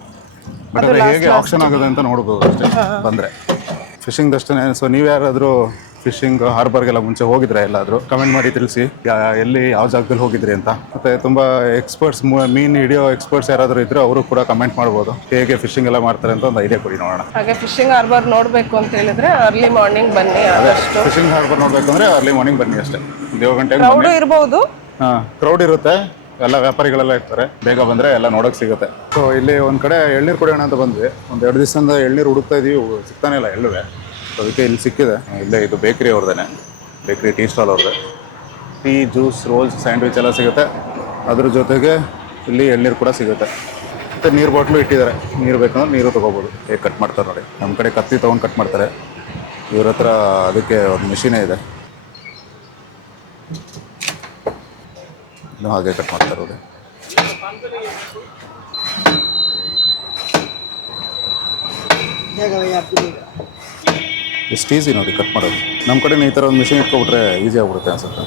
ಬಟ್ ಅದು ಹೇಗೆ ಆಪ್ಷನ್ ಆಗೋದು ಅಂತ ನೋಡ್ಬೋದು ಅಷ್ಟೇ ಬಂದರೆ. ಫಿಶಿಂಗ್ ಅಷ್ಟೇ. ಸೊ ನೀವು ಯಾರಾದರೂ ಫಿಶಿಂಗ್ ಹಾರ್ಬರ್ಗೆಲ್ಲ ಮುಂಚೆ ಹೋಗಿದ್ರೆ ಎಲ್ಲಾದರೂ ಕಮೆಂಟ್ ಮಾಡಿ ತಿಳಿಸಿ, ಎಲ್ಲಿ ಯಾವ ಜಾಗದಲ್ಲಿ ಹೋಗಿದ್ರಿ ಅಂತ. ಮತ್ತು ತುಂಬ ಎಕ್ಸ್ಪರ್ಟ್ಸ್, ಮೀನು ಹಿಡಿಯೋ ಎಕ್ಸ್ಪರ್ಟ್ಸ್ ಯಾರಾದರೂ ಇದ್ದರೆ ಅವರು ಕೂಡ ಕಮೆಂಟ್ ಮಾಡ್ಬೋದು, ಹೇಗೆ ಫಿಶಿಂಗ್ ಎಲ್ಲ ಮಾಡ್ತಾರೆ ಅಂತ ಒಂದು ಐಡಿಯಾ ಕೊಡಿ ನೋಡೋಣ. ಹಾಗೆ ಫಿಶಿಂಗ್ ಹಾರ್ಬರ್ ನೋಡಬೇಕು ಅಂತ ಹೇಳಿದ್ರೆ ಅರ್ಲಿ ಮಾರ್ನಿಂಗ್ ಬನ್ನಿ. ಆದಷ್ಟು ಫಿಶಿಂಗ್ ಹಾರ್ಬರ್ ನೋಡಬೇಕಂದ್ರೆ ಅರ್ಲಿ ಮಾರ್ನಿಂಗ್ ಬನ್ನಿ ಅಷ್ಟೇ. 7 ಗಂಟೆಗೆ ಕ್ರೌಡ್ ಇರ್ಬೋದು. ಹಾಂ, ಕ್ರೌಡ್ ಇರುತ್ತೆ. ಎಲ್ಲ ವ್ಯಾಪಾರಿಗಳೆಲ್ಲ ಇರ್ತಾರೆ. ಬೇಗ ಬಂದರೆ ಎಲ್ಲ ನೋಡೋಕೆ ಸಿಗುತ್ತೆ. ಸೊ ಇಲ್ಲಿ ಒಂದು ಕಡೆ ಎಳ್ನೀರು ಕುಡಿಯೋಣ ಅಂತ ಬಂದ್ವಿ. ಒಂದು 2 ದಿವಸದಿಂದ ಎಳ್ನೀರು ಹುಡುಕ್ತಾ ಇದೀವಿ, ಸಿಗ್ತಾನೆ ಇಲ್ಲ ಎಳ್ಳುವೆ. ಅದಕ್ಕೆ ಇಲ್ಲಿ ಸಿಕ್ಕಿದೆ. ಇಲ್ಲೇ ಇದು ಬೇಕ್ರಿ ಅವ್ರದ್ದೇನೆ, ಬೇಕ್ರಿ ಟೀ ಸ್ಟಾಲ್ ಅವ್ರದ್ದೆ. ಟೀ, ಜ್ಯೂಸ್, ರೋಲ್ಸ್, ಸ್ಯಾಂಡ್ವಿಚ್ ಎಲ್ಲ ಸಿಗುತ್ತೆ. ಅದ್ರ ಜೊತೆಗೆ ಇಲ್ಲಿ ಎಳ್ನೀರು ಕೂಡ ಸಿಗುತ್ತೆ. ಮತ್ತು ನೀರು ಬಾಟ್ಲು ಇಟ್ಟಿದ್ದಾರೆ. ನೀರು ಬೇಕಂದ್ರೆ ನೀರು ತೊಗೋಬೋದು. ಹೇಗೆ ಕಟ್ ಮಾಡ್ತಾರೆ ನೋಡಿ. ನಮ್ಮ ಕಡೆ ಕತ್ತಿ ತೊಗೊಂಡು ಕಟ್ ಮಾಡ್ತಾರೆ, ಇವ್ರ ಹತ್ರ ಅದಕ್ಕೆ ಒಂದು ಮಿಷಿನೇ ಇದೆ, ಇನ್ನೂ ಹಾಗೆ ಕಟ್ ಮಾಡ್ತಾ ಇರೋದು. ಎಷ್ಟು ಈಸಿ ನೋಡಿ ಕಟ್ ಮಾಡೋದು. ನಮ್ಮ ಕಡೆ ಈ ಥರ ಒಂದು ಮಿಷಿನ್ ಇಟ್ಕೊಬಿಟ್ರೆ ಈಸಿ ಆಗ್ಬಿಡುತ್ತೆ ಅನ್ಸುತ್ತೆ.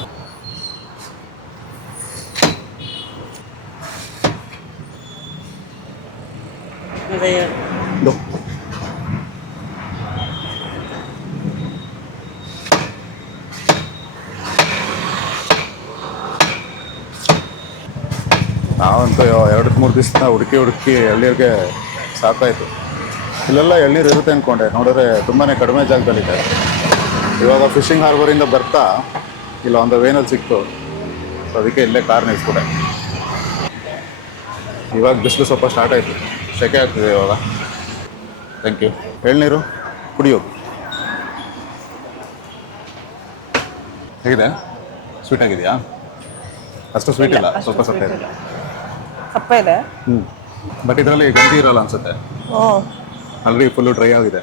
ನಾವಂತೂ 2-3 ದಿವಸ ಹುಡುಕಿ ಎಳ್ನೀರಿಗೆ ಸಾಕಾಯಿತು. ಇಲ್ಲೆಲ್ಲ ಎಳ್ನೀರು ಇರುತ್ತೆ ಅಂದ್ಕೊಂಡೆ, ನೋಡಿದ್ರೆ ತುಂಬಾ ಕಡಿಮೆ ಜಾಗದಲ್ಲಿದೆ. ಇವಾಗ ಫಿಶಿಂಗ್ ಹಾರ್ಬರಿಂದ ಬರ್ತಾ ಇಲ್ಲ ಒಂದು ವೇನಲ್ಲಿ ಸಿಕ್ತು. ಸೊ ಅದಕ್ಕೆ ಇಲ್ಲೇ ಕಾರ್ ನಿಲ್ಸ್ಬಿಟ್ಟೆ. ಇವಾಗ ಬಿಸಿಲು ಸ್ವಲ್ಪ ಸ್ಟಾರ್ಟ್ ಆಯಿತು, ಸೆಕೆ ಆಗ್ತಿದೆ ಇವಾಗ. Thank you. ಎಳ್ನೀರು ಕುಡಿಯೋದು ಹೇಗಿದೆ? ಸ್ವೀಟ್ ಆಗಿದೆಯಾ? ಅಷ್ಟು ಸ್ವೀಟ್ ಇಲ್ಲ, ಸ್ವಲ್ಪ ಸಪ್ಪೆ ಇದೆ. ಸಪ್ಪೆ ಇದೆ. ಬಟ್ ಇದರಲ್ಲಿ ಗಂಜಿ ಇರಲ್ಲ ಅನ್ಸುತ್ತೆ. ಆಲ್ರೆಡಿ ಫುಲ್ಲು ಡ್ರೈ ಆಗಿದೆ,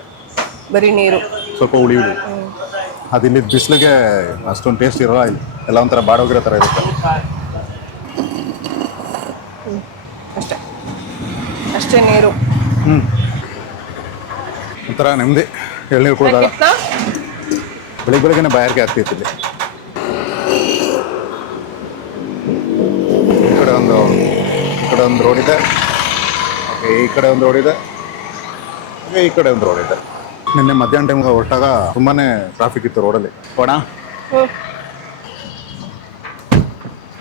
ಬರೀ ನೀರು, ಸ್ವಲ್ಪ ಹುಳಿ. ಅದು ಇಲ್ಲಿ ಬಿಸಿಲಿಗೆ ಅಷ್ಟೊಂದು ಟೇಸ್ಟ್ ಇರೋಲ್ಲ. ಇಲ್ಲಿ ಎಲ್ಲ ಒಂಥರ ಬಾಡೋಗಿರೋ ಥರ ಇರುತ್ತೆ ಅಷ್ಟೇ. ಅಷ್ಟೇ ನೀರು. ಒಂಥರ ನೆಮ್ಮದಿ. ಎಳ್ನೀರು ಕುಡಿದಾಗ ಬೆಳಿಗ್ಗೆನೇ ಬಾಯಾರಿಕೆ ಆಗ್ತಿತ್ತು. ಇಲ್ಲಿ ಈ ಕಡೆ ಒಂದು ರೋಡ್ ಇದೆ, ಈ ಕಡೆ ಒಂದು ರೋಡ್ ಇದೆ, ಈ ಕಡೆ ಒಂದು ರೋಡ್ ಇದೆ. ನಿನ್ನೆ ಮಧ್ಯಾಹ್ನ ಟೈಮ್ಗೆ ಹೊರಟಾಗ ತುಂಬಾ ಟ್ರಾಫಿಕ್ ಇತ್ತು ರೋಡಲ್ಲಿ. ಹೋಣ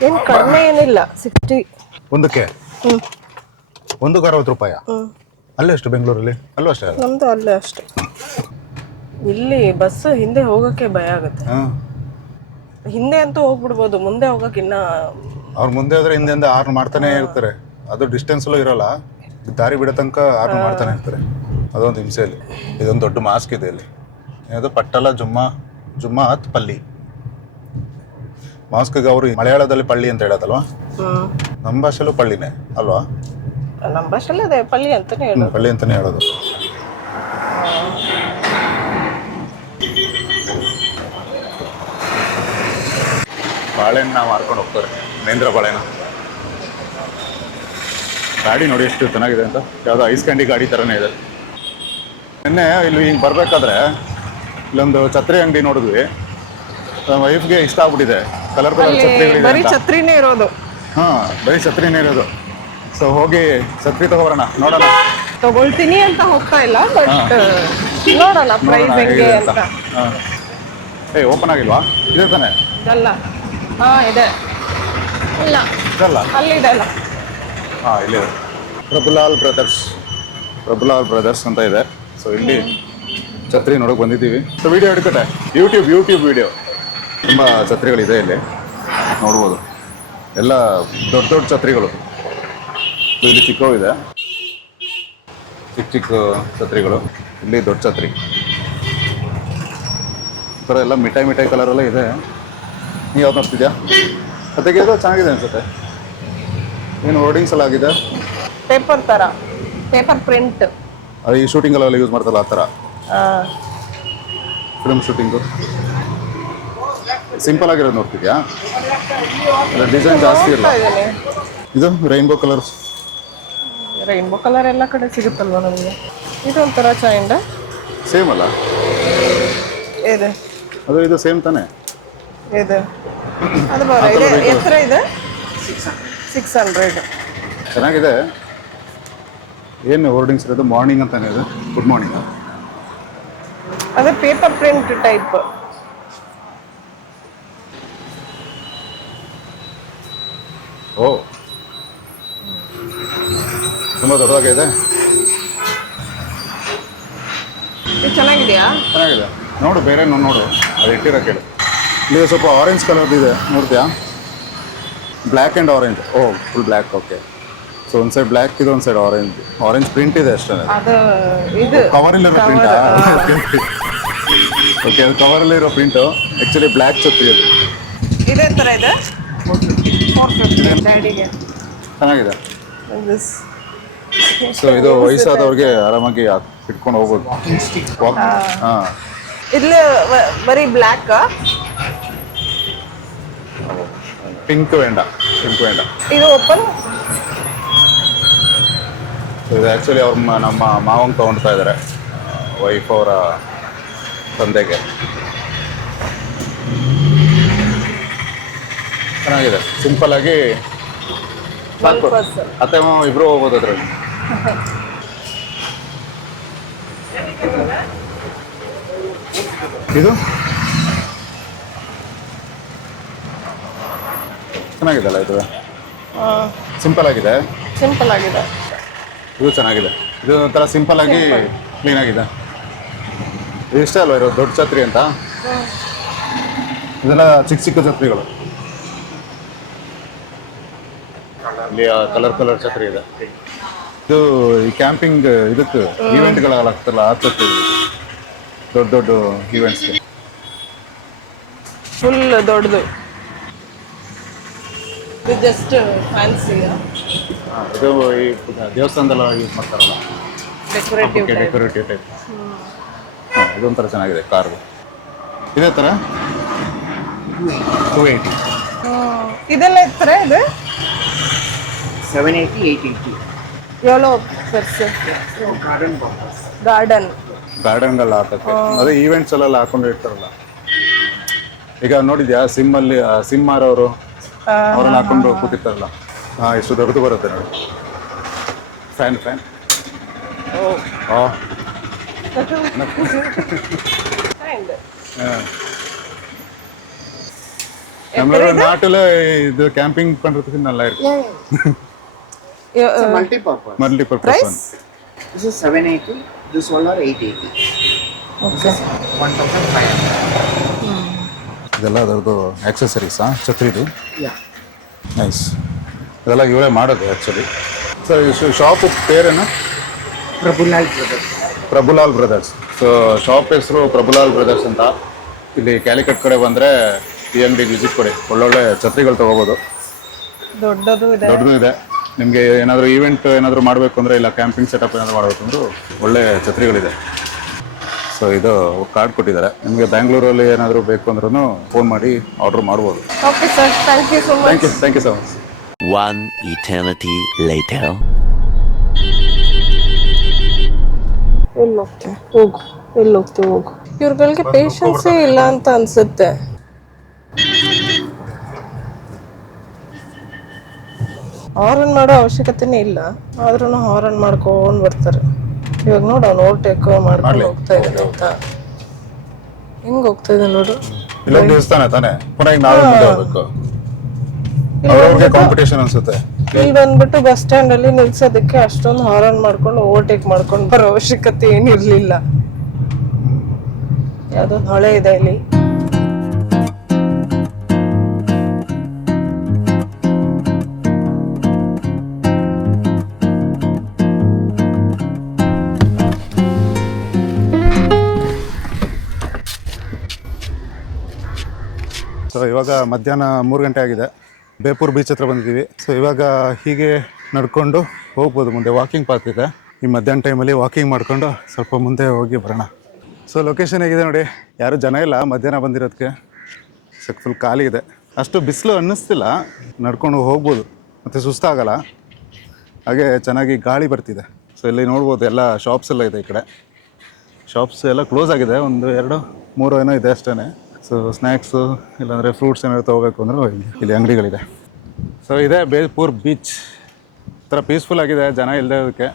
ಏನು ಕಡಿಮೆ ಏನಿಲ್ಲ, 60 ಒಂದಕ್ಕೆ. ಒಂದಕ್ಕೆ 60 ರೂಪಾಯಿ. ಅಲ್ಲೇ ಅಷ್ಟು ಬೆಂಗಳೂರಲ್ಲಿ? ಅಲ್ಲೂ ಅಷ್ಟೇ. ನಮ್ದು ಅಲ್ಲೇ ಅಷ್ಟೇ. ಇಲ್ಲಿ ಬಸ್ ಹಿಂದೆ ಹೋಗೋಕ್ಕೆ ಭಯ ಆಗುತ್ತೆ. ಹಿಂದೆ ಅಂತೂ ಹೋಗ್ಬಿಡ್ಬೋದು, ಮುಂದೆ ಹೋಗಕ್ಕೆ ಇನ್ನ ಅವ್ರು ಮುಂದೆ ಹೋದ್ರೆ ಹಿಂದೆ ಆರ್ನ್ ಮಾಡ್ತಾನೆ ಇರ್ತಾರೆ. ಅದು ಡಿಸ್ಟೆನ್ಸಲ್ಲೂ ಇರೋಲ್ಲ, ದಾರಿ ಬಿಡೋ ತನಕ ಆರ್ನ್ ಮಾಡ್ತಾನೆ ಇರ್ತಾರೆ. ಅದೊಂದು ಹಿಂಸೆಯಲ್ಲಿ. ಇದೊಂದು ದೊಡ್ಡ ಮಾಸ್ಕ್ ಇದೆ ಇಲ್ಲಿ, ಏನದು ಪಟ್ಟಲ ಜುಮ್ಮಾತ್ ಪಲ್ಲಿ ಮಾಸ್ಕ್ಗೆ ಅವರು ಮಲಯಾಳದಲ್ಲಿ ಪಳ್ಳಿ ಅಂತ ಹೇಳೋದಲ್ವಾ? ನಮ್ಮ ಭಾಷೆಲ್ಲೂ ಪಳ್ಳಿನೇ ಅಲ್ವಾ? ನಮ್ಮ ಭಾಷೆಲ್ಲ ಅದೇ ಪಳ್ಳಿ ಅಂತಾನೆ ಹೇಳೋದು. ಪಳ್ಳಿ ಅಂತಾನೆ ಹೇಳೋದು. ಬಾಳೆಹಣ್ಣ ಮಾರ್ಕೊಂಡು ಹೋಗ್ತಾರೆ, ನೇಂದ್ರ ಬಾಳೆಹಣ್ಣ. ಗಾಡಿ ನೋಡಿ ಎಷ್ಟು ಚೆನ್ನಾಗಿದೆ ಅಂತ, ಯಾವುದೋ ಐಸ್ ಕ್ಯಾಂಡಿ ಗಾಡಿ ಥರನೇ ಇದೆ. ನಿನ್ನೆ ಇಲ್ಲಿ ಹಿಂಗೆ ಬರಬೇಕಾದ್ರೆ ಇಲ್ಲೊಂದು ಛತ್ರಿ ಅಂಗಡಿ ನೋಡಿದ್ವಿ. ನಮ್ಮ ವೈಫ್ಗೆ ಇಷ್ಟ ಆಗ್ಬಿಟ್ಟಿದೆ ಕಲರ್ ಅಲ್ಲಿ ಛತ್ರಿಗಳಿದೆ ಬರೀ ಅಂತ. ಛತ್ರಿನೇ ಇರೋದು. ಹಾಂ, ಬರೀ ಛತ್ರಿನೇ ಇರೋದು. ಸೊ ಹೋಗಿ ಛತ್ರಿ ತಗೋಬರೋಣ, ನೋಡೋಣ. ತಗೊಳ್ತೀನಿ ಅಂತ ಹೋಗ್ತಾ ಇಲ್ಲ, ಬಟ್ ನೋಡೋಣ ಪ್ರೈಸ್ ಹೆಂಗೆ ಅಂತ. ಹಾಂ, ಓಪನ್ ಆಗಿಲ್ವಾ? ಇದೆ ತಾನೆ? ಇದಲ್ಲ. ಹಾಂ, ಇದೆ. ಇಲ್ಲ, ಇದಲ್ಲ. ಅಲ್ಲಿದೆ ಅಲ್ಲ. ಹಾಂ, ಇಲ್ಲಿ ಪ್ರಭುಲಾಲ್ ಬ್ರದರ್ಸ್ ಅಂತ ಇದೆ. ಸೊ ಇಲ್ಲಿ ಛತ್ರಿ ನೋಡೋಕೆ ಬಂದಿದ್ದೀವಿ. ಸೊ ವಿಡಿಯೋ ಹಿಡ್ಕಟ್ಟೆ, ಯೂಟ್ಯೂಬ್ ವಿಡಿಯೋ. ತುಂಬ ಛತ್ರಿಗಳಿದೆ ಇಲ್ಲಿ, ನೋಡ್ಬೋದು. ಎಲ್ಲ ದೊಡ್ಡ ಛತ್ರಿಗಳು. ಇಲ್ಲಿ ಚಿಕ್ಕವು ಇದೆ, ಚಿಕ್ಕ ಛತ್ರಿಗಳು. ಇಲ್ಲಿ ದೊಡ್ಡ ಛತ್ರಿ. ಈ ಥರ ಎಲ್ಲ ಮಿಠಾಯಿ ಕಲರೆಲ್ಲ ಇದೆ. ನೀವು ಯಾವ್ದು ನೋಡ್ತಿದ್ಯಾ? ಜೊತೆಗೆ ಇದು ಚೆನ್ನಾಗಿದೆ ಅನ್ಸುತ್ತೆ. ಏನು ಹೋರ್ಡಿಂಗ್ಸ್ ಎಲ್ಲ ಆಗಿದೆ, ಪೇಪರ್ ತರ, ಪೇಪರ್ ಪ್ರಿಂಟ್. ಅದು ಈ ಶೂಟಿಂಗಲ್ಲೆಲ್ಲ ಯೂಸ್ ಮಾಡ್ತಾರಲ್ಲ ಆ ಥರ, ಫಿಲ್ಮ್ ಶೂಟಿಂಗು. ಸಿಂಪಲ್ ಆಗಿರೋದು ನೋಡ್ತಿದ್ಯಾ? ಡಿಸೈನ್ ಜಾಸ್ತಿ ಇಲ್ಲ. ಇದು ರೈನ್ಬೋ ಕಲರ್ಸ್. ರೈನ್ಬೋ ಕಲರ್ ಎಲ್ಲ ಕಡೆ ಸಿಗುತ್ತಲ್ವ ನಮಗೆ. ಇದು ಒಂಥರ ಚೈಂಡ ಸೇಮ್ ಅಲ್ಲ ಇದೆ. ಅದು ಇದು ಸೇಮ್ ತಾನೆ ಇದೆ. ಅದು ಬರ ಇದೆ. ಎತ್ತರ ಇದೆ 600. ಚೆನ್ನಾಗಿದೆ. ಏನು ಹೋರ್ಡಿಂಗ್ಸ್ ಇರೋದು? ಮಾರ್ನಿಂಗ್ ಅಂತಾನೆ ಇದೆ, ಗುಡ್ ಮಾರ್ನಿಂಗ್. ಅದೇ ಪೇಪರ್ ಪ್ರಿಂಟ್ ಟೈಪ್. ಓ, ತುಂಬ ದೊಡ್ಡದಾಗಿದೆ. ಇದು ಚೆನ್ನಾಗಿದೆಯಾ? ಚೆನ್ನಾಗಿದೆ. ನೋಡು, ಬೇರೆ ನೋಡು, ಅದು ಇಟ್ಟಿರೋ ಕೇಳು. ಇಲ್ಲಿ ಸ್ವಲ್ಪ ಆರೆಂಜ್ ಕಲರ್ದು ಇದೆ, ನೋಡ್ತೀಯಾ? Black and orange. ಓ, ಫುಲ್ ಬ್ಲ್ಯಾಕ್. ಓಕೆ. ಸೊ ಒಂದು ಸೈಡ್ ಬ್ಲ್ಯಾಕ್ ಇದೆ, ಒಂದು ಸೈಡ್ ಆರೆಂಜ್ ಪ್ರಿಂಟ್ ಇದೆ ಅಷ್ಟೇ. ಅದು ಇದು ಕವರ್ ಇಲ್ಲ ಪ್ರಿಂಟಾ? ಓಕೆ, ಅದು ಕವರಲ್ಲಿ ಇರೋ ಪ್ರಿಂಟು ಆ್ಯಕ್ಚುಲಿ ಬ್ಲ್ಯಾಕ್ ಛತ್ರಿ ಅದು. ಇದೇ ಥರ ಇದೆ. 450 ಡ್ಯಾಡಿಗೆ. ಚೆನ್ನಾಗಿದೆ. This. ಸೊ ಇದು ವಯಸ್ಸಾದವ್ರಿಗೆ ಆರಾಮಾಗಿ ಇಟ್ಕೊಂಡು ಹೋಗ್ಬೋದು. ಹಾಂ, ಇಲ್ಲಿ ಬರೀ ಬ್ಲ್ಯಾಕ್, ಪಿಂಕ್ ವೇಂಡ. ಇದು ಓಪನ್. ಇದು ಆ್ಯಕ್ಚುಲಿ ನಮ್ಮ ಮಾವಂಗೆ ತೊಗೊಳ್ತಾ ಇದ್ದಾರೆ, ವೈಫ್ ಅವರ ತಂದೆಗೆ. ಚೆನ್ನಾಗಿದೆ, ಸಿಂಪಲ್ ಆಗಿ ಸಾಕು. ಅತ್ತೆ ಮಾವ ಇಬ್ರು ಹೋಗ್ಬೋದು ಅದ್ರಲ್ಲಿ. ಇದು ಚೆನ್ನಾಗಿದೆಲ್ಲ, ಇದು ಸಿಂಪಲ್ ಆಗಿದೆ. ಇದು ಚೆನ್ನಾಗಿದೆ. ಇದು ಒಂಥರ ಸಿಂಪಲ್ ಆಗಿ ಕ್ಲೀನ್ ಆಗಿದೆ. ಇದು ಇಷ್ಟ ಅಲ್ವಾ ಇರೋದು ದೊಡ್ಡ ಛತ್ರಿ ಅಂತ? ಇದೆಲ್ಲ ಚಿಕ್ಕ ಛತ್ರಿಗಳು. ಇಲ್ಲಿ ಕಲರ್ ಛತ್ರಿ ಇದೆ. ಇದು ಈ ಕ್ಯಾಂಪಿಂಗ್ ಇದಕ್ಕೆ ಈವೆಂಟ್ಗಳಾಗ್ತಲ್ಲ ಆ ಛತ್ರಿ. ದೊಡ್ಡ ಈವೆಂಟ್ಸ್ಗೆ ಫುಲ್ ದೊಡ್ಡದು. ಇದು ಜಸ್ಟ್ ಫ್ಯಾನ್ಸಿ ಇದು ಈ ದೇವಸ್ಥಾನದಲ್ಲ ಯೂಸ್ ಮಾಡ್ತಾರಲ್ಲ, ಡೆಕೋರೇಟಿವ್ ಟೈಪ್. ಹಾಂ, ಇದೊಂಥರ ಚೆನ್ನಾಗಿದೆ ಕಾರು. ಇದೇ ಥರ 280. ಇದೆಲ್ಲ ಎತ್ತರ ಇದೆ. 780, 880. ಯೋಲೋ ಪರ್ಸ್ ಗಾರ್ಡನ್ಗೆಲ್ಲ ಹಾಕಕ್ಕೆ. ಅದೇ ಈವೆಂಟ್ಸ್ ಎಲ್ಲ ಹಾಕೊಂಡು ಇರ್ತಾರಲ್ಲ. ಈಗ ನೋಡಿದ್ಯಾ ಸಿಮ್ ಮಾರೋರು ಅವರೆಲ್ಲ ಹಾಕೊಂಡು ಕೂತಿರ್ತಾರಲ್ಲ. ಹಾಂ, ಎಷ್ಟು ದೊಡ್ಡದು ಬರುತ್ತೆ ನೋಡಿ. ಫ್ಯಾನ್. நம்மளோட நாட்டுல இது கேம்பிங் பண்றதுக்கு நல்லா இருக்கு. It's a multi-purpose. Multi-purpose one. This is 780. This one are 880. Okay. 1500. ಇದೆಲ್ಲ ಅದರದ್ದು ಆಕ್ಸೆಸರೀಸಾ ಛತ್ರಿದು? Yeah. ನೈಸ್. ಇದೆಲ್ಲ ಇವರೇ ಮಾಡೋದು ಆ್ಯಕ್ಚುಲಿ. ಸರ್, ಶಾಪ್ ಪೇರೇನು? ಪ್ರಭುಲಾಲ್ ಬ್ರದರ್ಸ್. ಸೊ ಶಾಪ್ ಹೆಸರು ಪ್ರಭುಲಾಲ್ ಬ್ರದರ್ಸ್ ಅಂತ. ಇಲ್ಲಿ ಕ್ಯಾಲಿಕಟ್ ಕಡೆ ಬಂದರೆ ಈ ಅಂಗಡಿಗೆ ವಿಸಿಟ್ ಕೊಡಿ, ಒಳ್ಳೊಳ್ಳೆ ಛತ್ರಿಗಳು ತೊಗೋಬೋದು. ದೊಡ್ಡದು ಇದೆ. ನಿಮಗೆ ಏನಾದರೂ ಈವೆಂಟ್ ಏನಾದರೂ ಮಾಡಬೇಕು ಅಂದರೆ, ಇಲ್ಲ ಕ್ಯಾಂಪಿಂಗ್ ಸೆಟಪ್ ಏನಾದರೂ ಮಾಡಬೇಕು ಅಂದರೂ ಒಳ್ಳೆ ಛತ್ರಿಗಳಿದೆ. ಸೊ ಇದು ಕಾರ್ಡ್ ಕೊಟ್ಟಿದ್ದಾರೆ. ನಿಮಗೆ ಬ್ಯಾಂಗ್ಳೂರಲ್ಲಿ ಏನಾದರೂ ಬೇಕು ಅಂದ್ರೂ ಫೋನ್ ಮಾಡಿ ಆರ್ಡರ್ ಮಾಡ್ಬೋದು. Okay sir, thank you so much. Thank you so much. One eternity later. ಎಲ್ಲಿ ಹೋಗ್ತೀವಿ ಹೋಗು. ಇವ್ರುಗಳಿಗೆ ಪೇಷನ್ಸೇ ಇಲ್ಲ ಅಂತ ಅನ್ಸುತ್ತೆ. ಹಾರನ್ ಮಾಡೋ ಅವಶ್ಯಕತೆನೇ ಇಲ್ಲ, ಆದ್ರೂ ಹಾರನ್ ಮಾಡ್ಕೊಂಡು ಬರ್ತಾರೆ. ಇವಾಗ ನೋಡು ಅವ್ನು ಓವರ್ಟೇಕ್ ಮಾಡ್ಕೊಂಡು ಹೋಗ್ತಾ ಇದ್ದಾನೆ ಅಂತ. ಹೆಂಗ್ ಹೋಗ್ತಾ ಇದ್ದಾನೆ ನೋಡು. ಇಲ್ಲೊಂದು ದೇವಸ್ಥಾನ ತಾನೆ, ಪುನಃ ಈಗ ನಾವೇ ಮುಂದೆ ಹೋಗ್ಬೇಕು. ಅವ್ರವ್ರಿಗೆ ಕಾಂಪಿಟೇಷನ್ ಅನ್ಸುತ್ತೆ. ಇಲ್ಲಿ ಬಂದ್ಬಿಟ್ಟು ಬಸ್ ಸ್ಟ್ಯಾಂಡ್ ಅಲ್ಲಿ ನಿಲ್ಸೋದಕ್ಕೆ ಅಷ್ಟೊಂದು ಹಾರನ್ ಮಾಡ್ಕೊಂಡು ಓವರ್ಟೇಕ್ ಮಾಡ್ಕೊಂಡು ಬರೋ ಅವಶ್ಯಕತೆ ಏನಿರ್ಲಿಲ್ಲ. ಯಾವ್ದೋ ಹೊಳೆ ಇದೆ ಇಲ್ಲಿ. ಸೊ ಇವಾಗ ಮಧ್ಯಾಹ್ನ 3 ಗಂಟೆ ಆಗಿದೆ. ಬೇಪೂರ್ ಬೀಚ್ ಹತ್ರ ಬಂದಿದ್ದೀವಿ. ಸೊ ಇವಾಗ ಹೀಗೆ ನಡ್ಕೊಂಡು ಹೋಗ್ಬೋದು, ಮುಂದೆ ವಾಕಿಂಗ್ ಪಾತ್ ಇದೆ. ಈ ಮಧ್ಯಾಹ್ನ ಟೈಮಲ್ಲಿ ವಾಕಿಂಗ್ ಮಾಡ್ಕೊಂಡು ಸ್ವಲ್ಪ ಮುಂದೆ ಹೋಗಿ ಬರೋಣ. ಸೊ ಲೊಕೇಶನ್ ಹೇಗಿದೆ ನೋಡಿ, ಯಾರೂ ಜನ ಇಲ್ಲ ಮಧ್ಯಾಹ್ನ ಬಂದಿರೋದಕ್ಕೆ. ಫುಲ್ ಖಾಲಿ ಇದೆ, ಅಷ್ಟು ಬಿಸಿಲು ಅನ್ನಿಸ್ತಿಲ್ಲ, ನಡ್ಕೊಂಡು ಹೋಗ್ಬೋದು ಮತ್ತು ಸುಸ್ತಾಗಲ್ಲ. ಹಾಗೆ ಚೆನ್ನಾಗಿ ಗಾಳಿ ಬರ್ತಿದೆ. ಸೊ ಇಲ್ಲಿ ನೋಡ್ಬೋದು ಎಲ್ಲ ಶಾಪ್ಸ್ ಎಲ್ಲ ಇದೆ. ಈ ಕಡೆ ಶಾಪ್ಸ್ ಎಲ್ಲ ಕ್ಲೋಸ್ ಆಗಿದೆ, 1 2 3 ಏನೋ ಇದೆ ಅಷ್ಟೇ. ಸೊ ಸ್ನ್ಯಾಕ್ಸು ಇಲ್ಲಾಂದರೆ ಫ್ರೂಟ್ಸ್ ಏನಾದ್ರು ತೊಗೋಬೇಕು ಅಂದ್ರೆ ಇಲ್ಲಿ ಅಂಗಡಿಗಳಿದೆ. ಸೊ ಇದೆ ಬೇಪೂರ್ ಬೀಚ್, ಥರ ಪೀಸ್ಫುಲ್ ಆಗಿದೆ, ಜನ ಇಲ್ಲದೆ ಅದಕ್ಕೆ.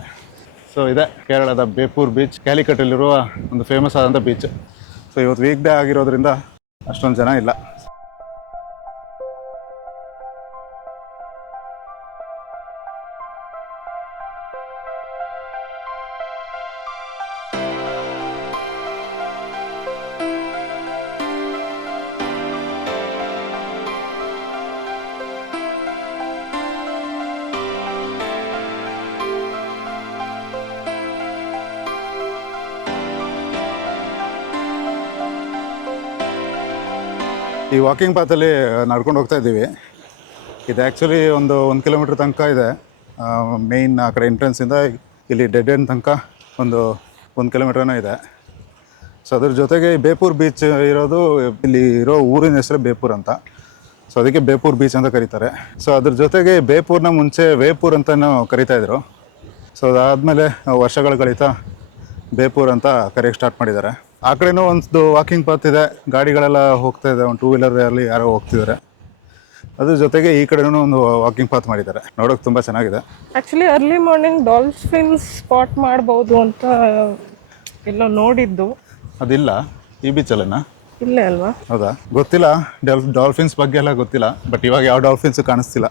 ಸೊ ಇದೆ ಕೇರಳದ ಬೇಪೂರ್ ಬೀಚ್, ಕ್ಯಾಲಿಕಟ್ಟಲ್ಲಿರುವ ಒಂದು ಫೇಮಸ್ ಆದಂಥ ಬೀಚ್. ಸೊ ಇವತ್ತು ವೀಕ್ ಡೇ ಆಗಿರೋದ್ರಿಂದ ಅಷ್ಟೊಂದು ಜನ ಇಲ್ಲ. ಈ ವಾಕಿಂಗ್ ಪಾತಲ್ಲಿ ನಡ್ಕೊಂಡು ಹೋಗ್ತಾ ಇದ್ದೀವಿ. ಇದು ಆ್ಯಕ್ಚುಲಿ ಒಂದು ಕಿಲೋಮೀಟ್ರ್ ತನಕ ಇದೆ. ಮೇಯ್ನ್ ಆ ಕಡೆ ಎಂಟ್ರೆನ್ಸಿಂದ ಇಲ್ಲಿ ಡೆಡ್ ಎಂಡ್ ತನಕ ಒಂದು 1 ಕಿಲೋಮೀಟ್ರನೂ ಇದೆ. ಸೊ ಅದ್ರ ಜೊತೆಗೆ ಬೇಪೂರ್ ಬೀಚ್ ಇರೋದು, ಇಲ್ಲಿ ಇರೋ ಊರಿನ ಹೆಸರು ಬೇಪೂರ್ ಅಂತ. ಸೊ ಅದಕ್ಕೆ ಬೇಪೂರ್ ಬೀಚ್ ಅಂತ ಕರೀತಾರೆ. ಸೊ ಅದ್ರ ಜೊತೆಗೆ ಬೇಪೂರ್ನ ಮುಂಚೆ ವೇಪೂರ್ ಅಂತಲೂ ಕರೀತಾಯಿದ್ರು. ಸೊ ಅದಾದಮೇಲೆ ವರ್ಷಗಳು ಕಳೀತಾ ಬೇಪೂರ್ ಅಂತ ಕರೆಯೋಕ್ಕೆ ಸ್ಟಾರ್ಟ್ ಮಾಡಿದ್ದಾರೆ. ಆ ಕಡೆನೂ ಒಂದು ವಾಕಿಂಗ್ ಪಾತ್ ಇದೆ, ಗಾಡಿಗಳೆಲ್ಲ ಹೋಗ್ತಾ ಇದೆ, ಒಂದು 2 ವೀಲರಲ್ಲಿ ಯಾರೋ ಹೋಗ್ತಿದ್ದಾರೆ. ಅದ್ರ ಜೊತೆಗೆ ಈ ಕಡೆನೂ ಒಂದು ವಾಕಿಂಗ್ ಪಾತ್ ಮಾಡಿದ್ದಾರೆ, ನೋಡೋಕೆ ತುಂಬ ಚೆನ್ನಾಗಿದೆ. Actually early morning dolphins spot ಮಾಡ್ಬೋದು ಅಂತ ಎಲ್ಲೋ ನೋಡಿದ್ದು. ಅದಿಲ್ಲ ಈ ಬೀಚಲ್ಲೇನಾ? ಇಲ್ಲೇ ಅಲ್ವಾ? ಹೌದಾ, ಗೊತ್ತಿಲ್ಲ. ಡಾಲ್ಫಿನ್ಸ್ ಬಗ್ಗೆ ಎಲ್ಲ ಗೊತ್ತಿಲ್ಲ. ಬಟ್ ಇವಾಗ ಯಾವ ಡಾಲ್ಫಿನ್ಸು ಕಾಣಿಸ್ತಿಲ್ಲ.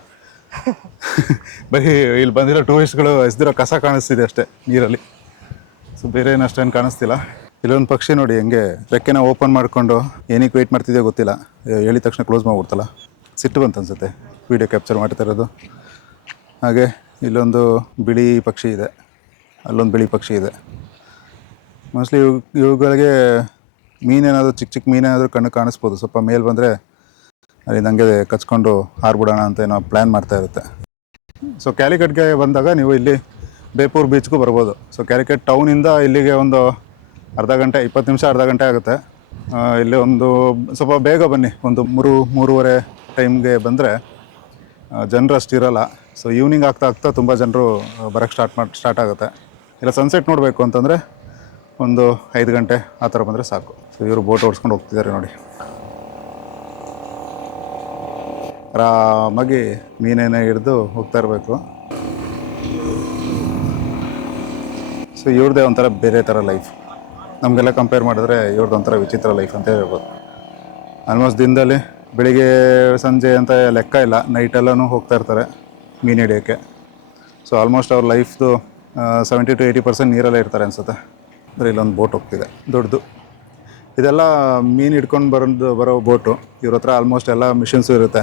ಬರೀ ಇಲ್ಲಿ ಬಂದಿರೋ ಟೂರಿಸ್ಟ್ಗಳು ಎಸ್ದಿರೋ ಕಸ ಕಾಣಿಸ್ತಿದೆ ಅಷ್ಟೇ ನೀರಲ್ಲಿ. ಸೊ ಬೇರೆ ಏನು ಅಷ್ಟೇನು ಕಾಣಿಸ್ತಿಲ್ಲ. ಇಲ್ಲೊಂದು ಪಕ್ಷಿ ನೋಡಿ ಹೆಂಗೆ ರೆಕ್ಕೆನ ಓಪನ್ ಮಾಡಿಕೊಂಡು ಏನಕ್ಕೆ ವೆಯ್ಟ್ ಮಾಡ್ತಿದೆಯೋ ಗೊತ್ತಿಲ್ಲ, ಹೇಳಿದ ತಕ್ಷಣ ಕ್ಲೋಸ್ ಮಾಡ್ಬಿಡ್ತಲ್ಲ. ಸಿಟ್ಟು ಬಂತು ಅನ್ಸುತ್ತೆ ವೀಡಿಯೋ ಕ್ಯಾಪ್ಚರ್ ಮಾಡ್ತಾ ಇರೋದು. ಹಾಗೆ ಇಲ್ಲೊಂದು ಬಿಳಿ ಪಕ್ಷಿ ಇದೆ, ಅಲ್ಲೊಂದು ಬಿಳಿ ಪಕ್ಷಿ ಇದೆ. ಮೋಸ್ಟ್ಲಿ ಇವುಗಳಿಗೆ ಮೀನೇನಾದರೂ ಚಿಕ್ಕ ಮೀನೇನಾದರೂ ಕಣ್ಣು ಕಾಣಿಸ್ಬೋದು. ಸ್ವಲ್ಪ ಮೇಲೆ ಬಂದರೆ ಅಲ್ಲಿ ನನಗೆ ಕಚ್ಕೊಂಡು ಹಾರ್ಬಿಡೋಣ ಅಂತ ಏನೋ ಪ್ಲ್ಯಾನ್ ಮಾಡ್ತಾ ಇರುತ್ತೆ. ಸೊ ಕ್ಯಾಲಿಕಟ್ಗೆ ಬಂದಾಗ ನೀವು ಇಲ್ಲಿ ಬೇಪೂರ್ ಬೀಚ್ಗೂ ಬರ್ಬೋದು. ಸೊ ಕ್ಯಾಲಿಕಟ್ ಟೌನಿಂದ ಇಲ್ಲಿಗೆ ಒಂದು ಅರ್ಧ ಗಂಟೆ 20 ನಿಮಿಷ ಅರ್ಧ ಗಂಟೆ ಆಗುತ್ತೆ. ಇಲ್ಲಿ ಒಂದು ಸ್ವಲ್ಪ ಬೇಗ ಬನ್ನಿ, ಒಂದು 3-3:30 ಟೈಮ್ಗೆ ಬಂದರೆ ಜನರು ಅಷ್ಟು ಇರೋಲ್ಲ. ಸೊ ಈವ್ನಿಂಗ್ ಆಗ್ತಾ ತುಂಬ ಜನರು ಬರೋಕ್ಕೆ ಸ್ಟಾರ್ಟ್ ಆಗುತ್ತೆ. ಇಲ್ಲ ಸನ್ಸೆಟ್ ನೋಡಬೇಕು ಅಂತಂದರೆ ಒಂದು 5 ಗಂಟೆ ಆ ಥರ ಬಂದರೆ ಸಾಕು. ಸೊ ಇವರು ಬೋಟ್ ಓಡಿಸ್ಕೊಂಡು ಹೋಗ್ತಿದ್ದಾರೆ ನೋಡಿ, ಆರಾಮಾಗಿ ಮೀನೇನೇ ಹಿಡಿದು ಹೋಗ್ತಾ ಇರಬೇಕು. ಸೊ ಇವ್ರದ್ದೇ ಒಂಥರ ಬೇರೆ ಥರ ಲೈಫ್, ನಮಗೆಲ್ಲ ಕಂಪೇರ್ ಮಾಡಿದ್ರೆ ಇವ್ರದ್ದು ಒಂಥರ ವಿಚಿತ್ರ ಲೈಫ್ ಅಂತ ಹೇಳ್ಬೋದು. ಆಲ್ಮೋಸ್ಟ್ ದಿನದಲ್ಲಿ ಬೆಳಿಗ್ಗೆ ಸಂಜೆ ಅಂತ ಲೆಕ್ಕ ಇಲ್ಲ, ನೈಟೆಲ್ಲನೂ ಹೋಗ್ತಾ ಇರ್ತಾರೆ ಮೀನು ಹಿಡಿಯೋಕ್ಕೆ. ಸೊ ಆಲ್ಮೋಸ್ಟ್ ಅವ್ರ ಲೈಫ್ದು 70 to 80% ನೀರಲ್ಲೇ ಇರ್ತಾರೆ ಅನಿಸುತ್ತೆ. ಅಂದರೆ ಇಲ್ಲೊಂದು ಬೋಟ್ ಹೋಗ್ತಿದೆ ದೊಡ್ಡದು. ಇದೆಲ್ಲ ಮೀನು ಹಿಡ್ಕೊಂಡು ಬರೋ ಬೋಟು. ಇವ್ರ ಹತ್ರ ಆಲ್ಮೋಸ್ಟ್ ಎಲ್ಲ ಮಿಷಿನ್ಸು ಇರುತ್ತೆ.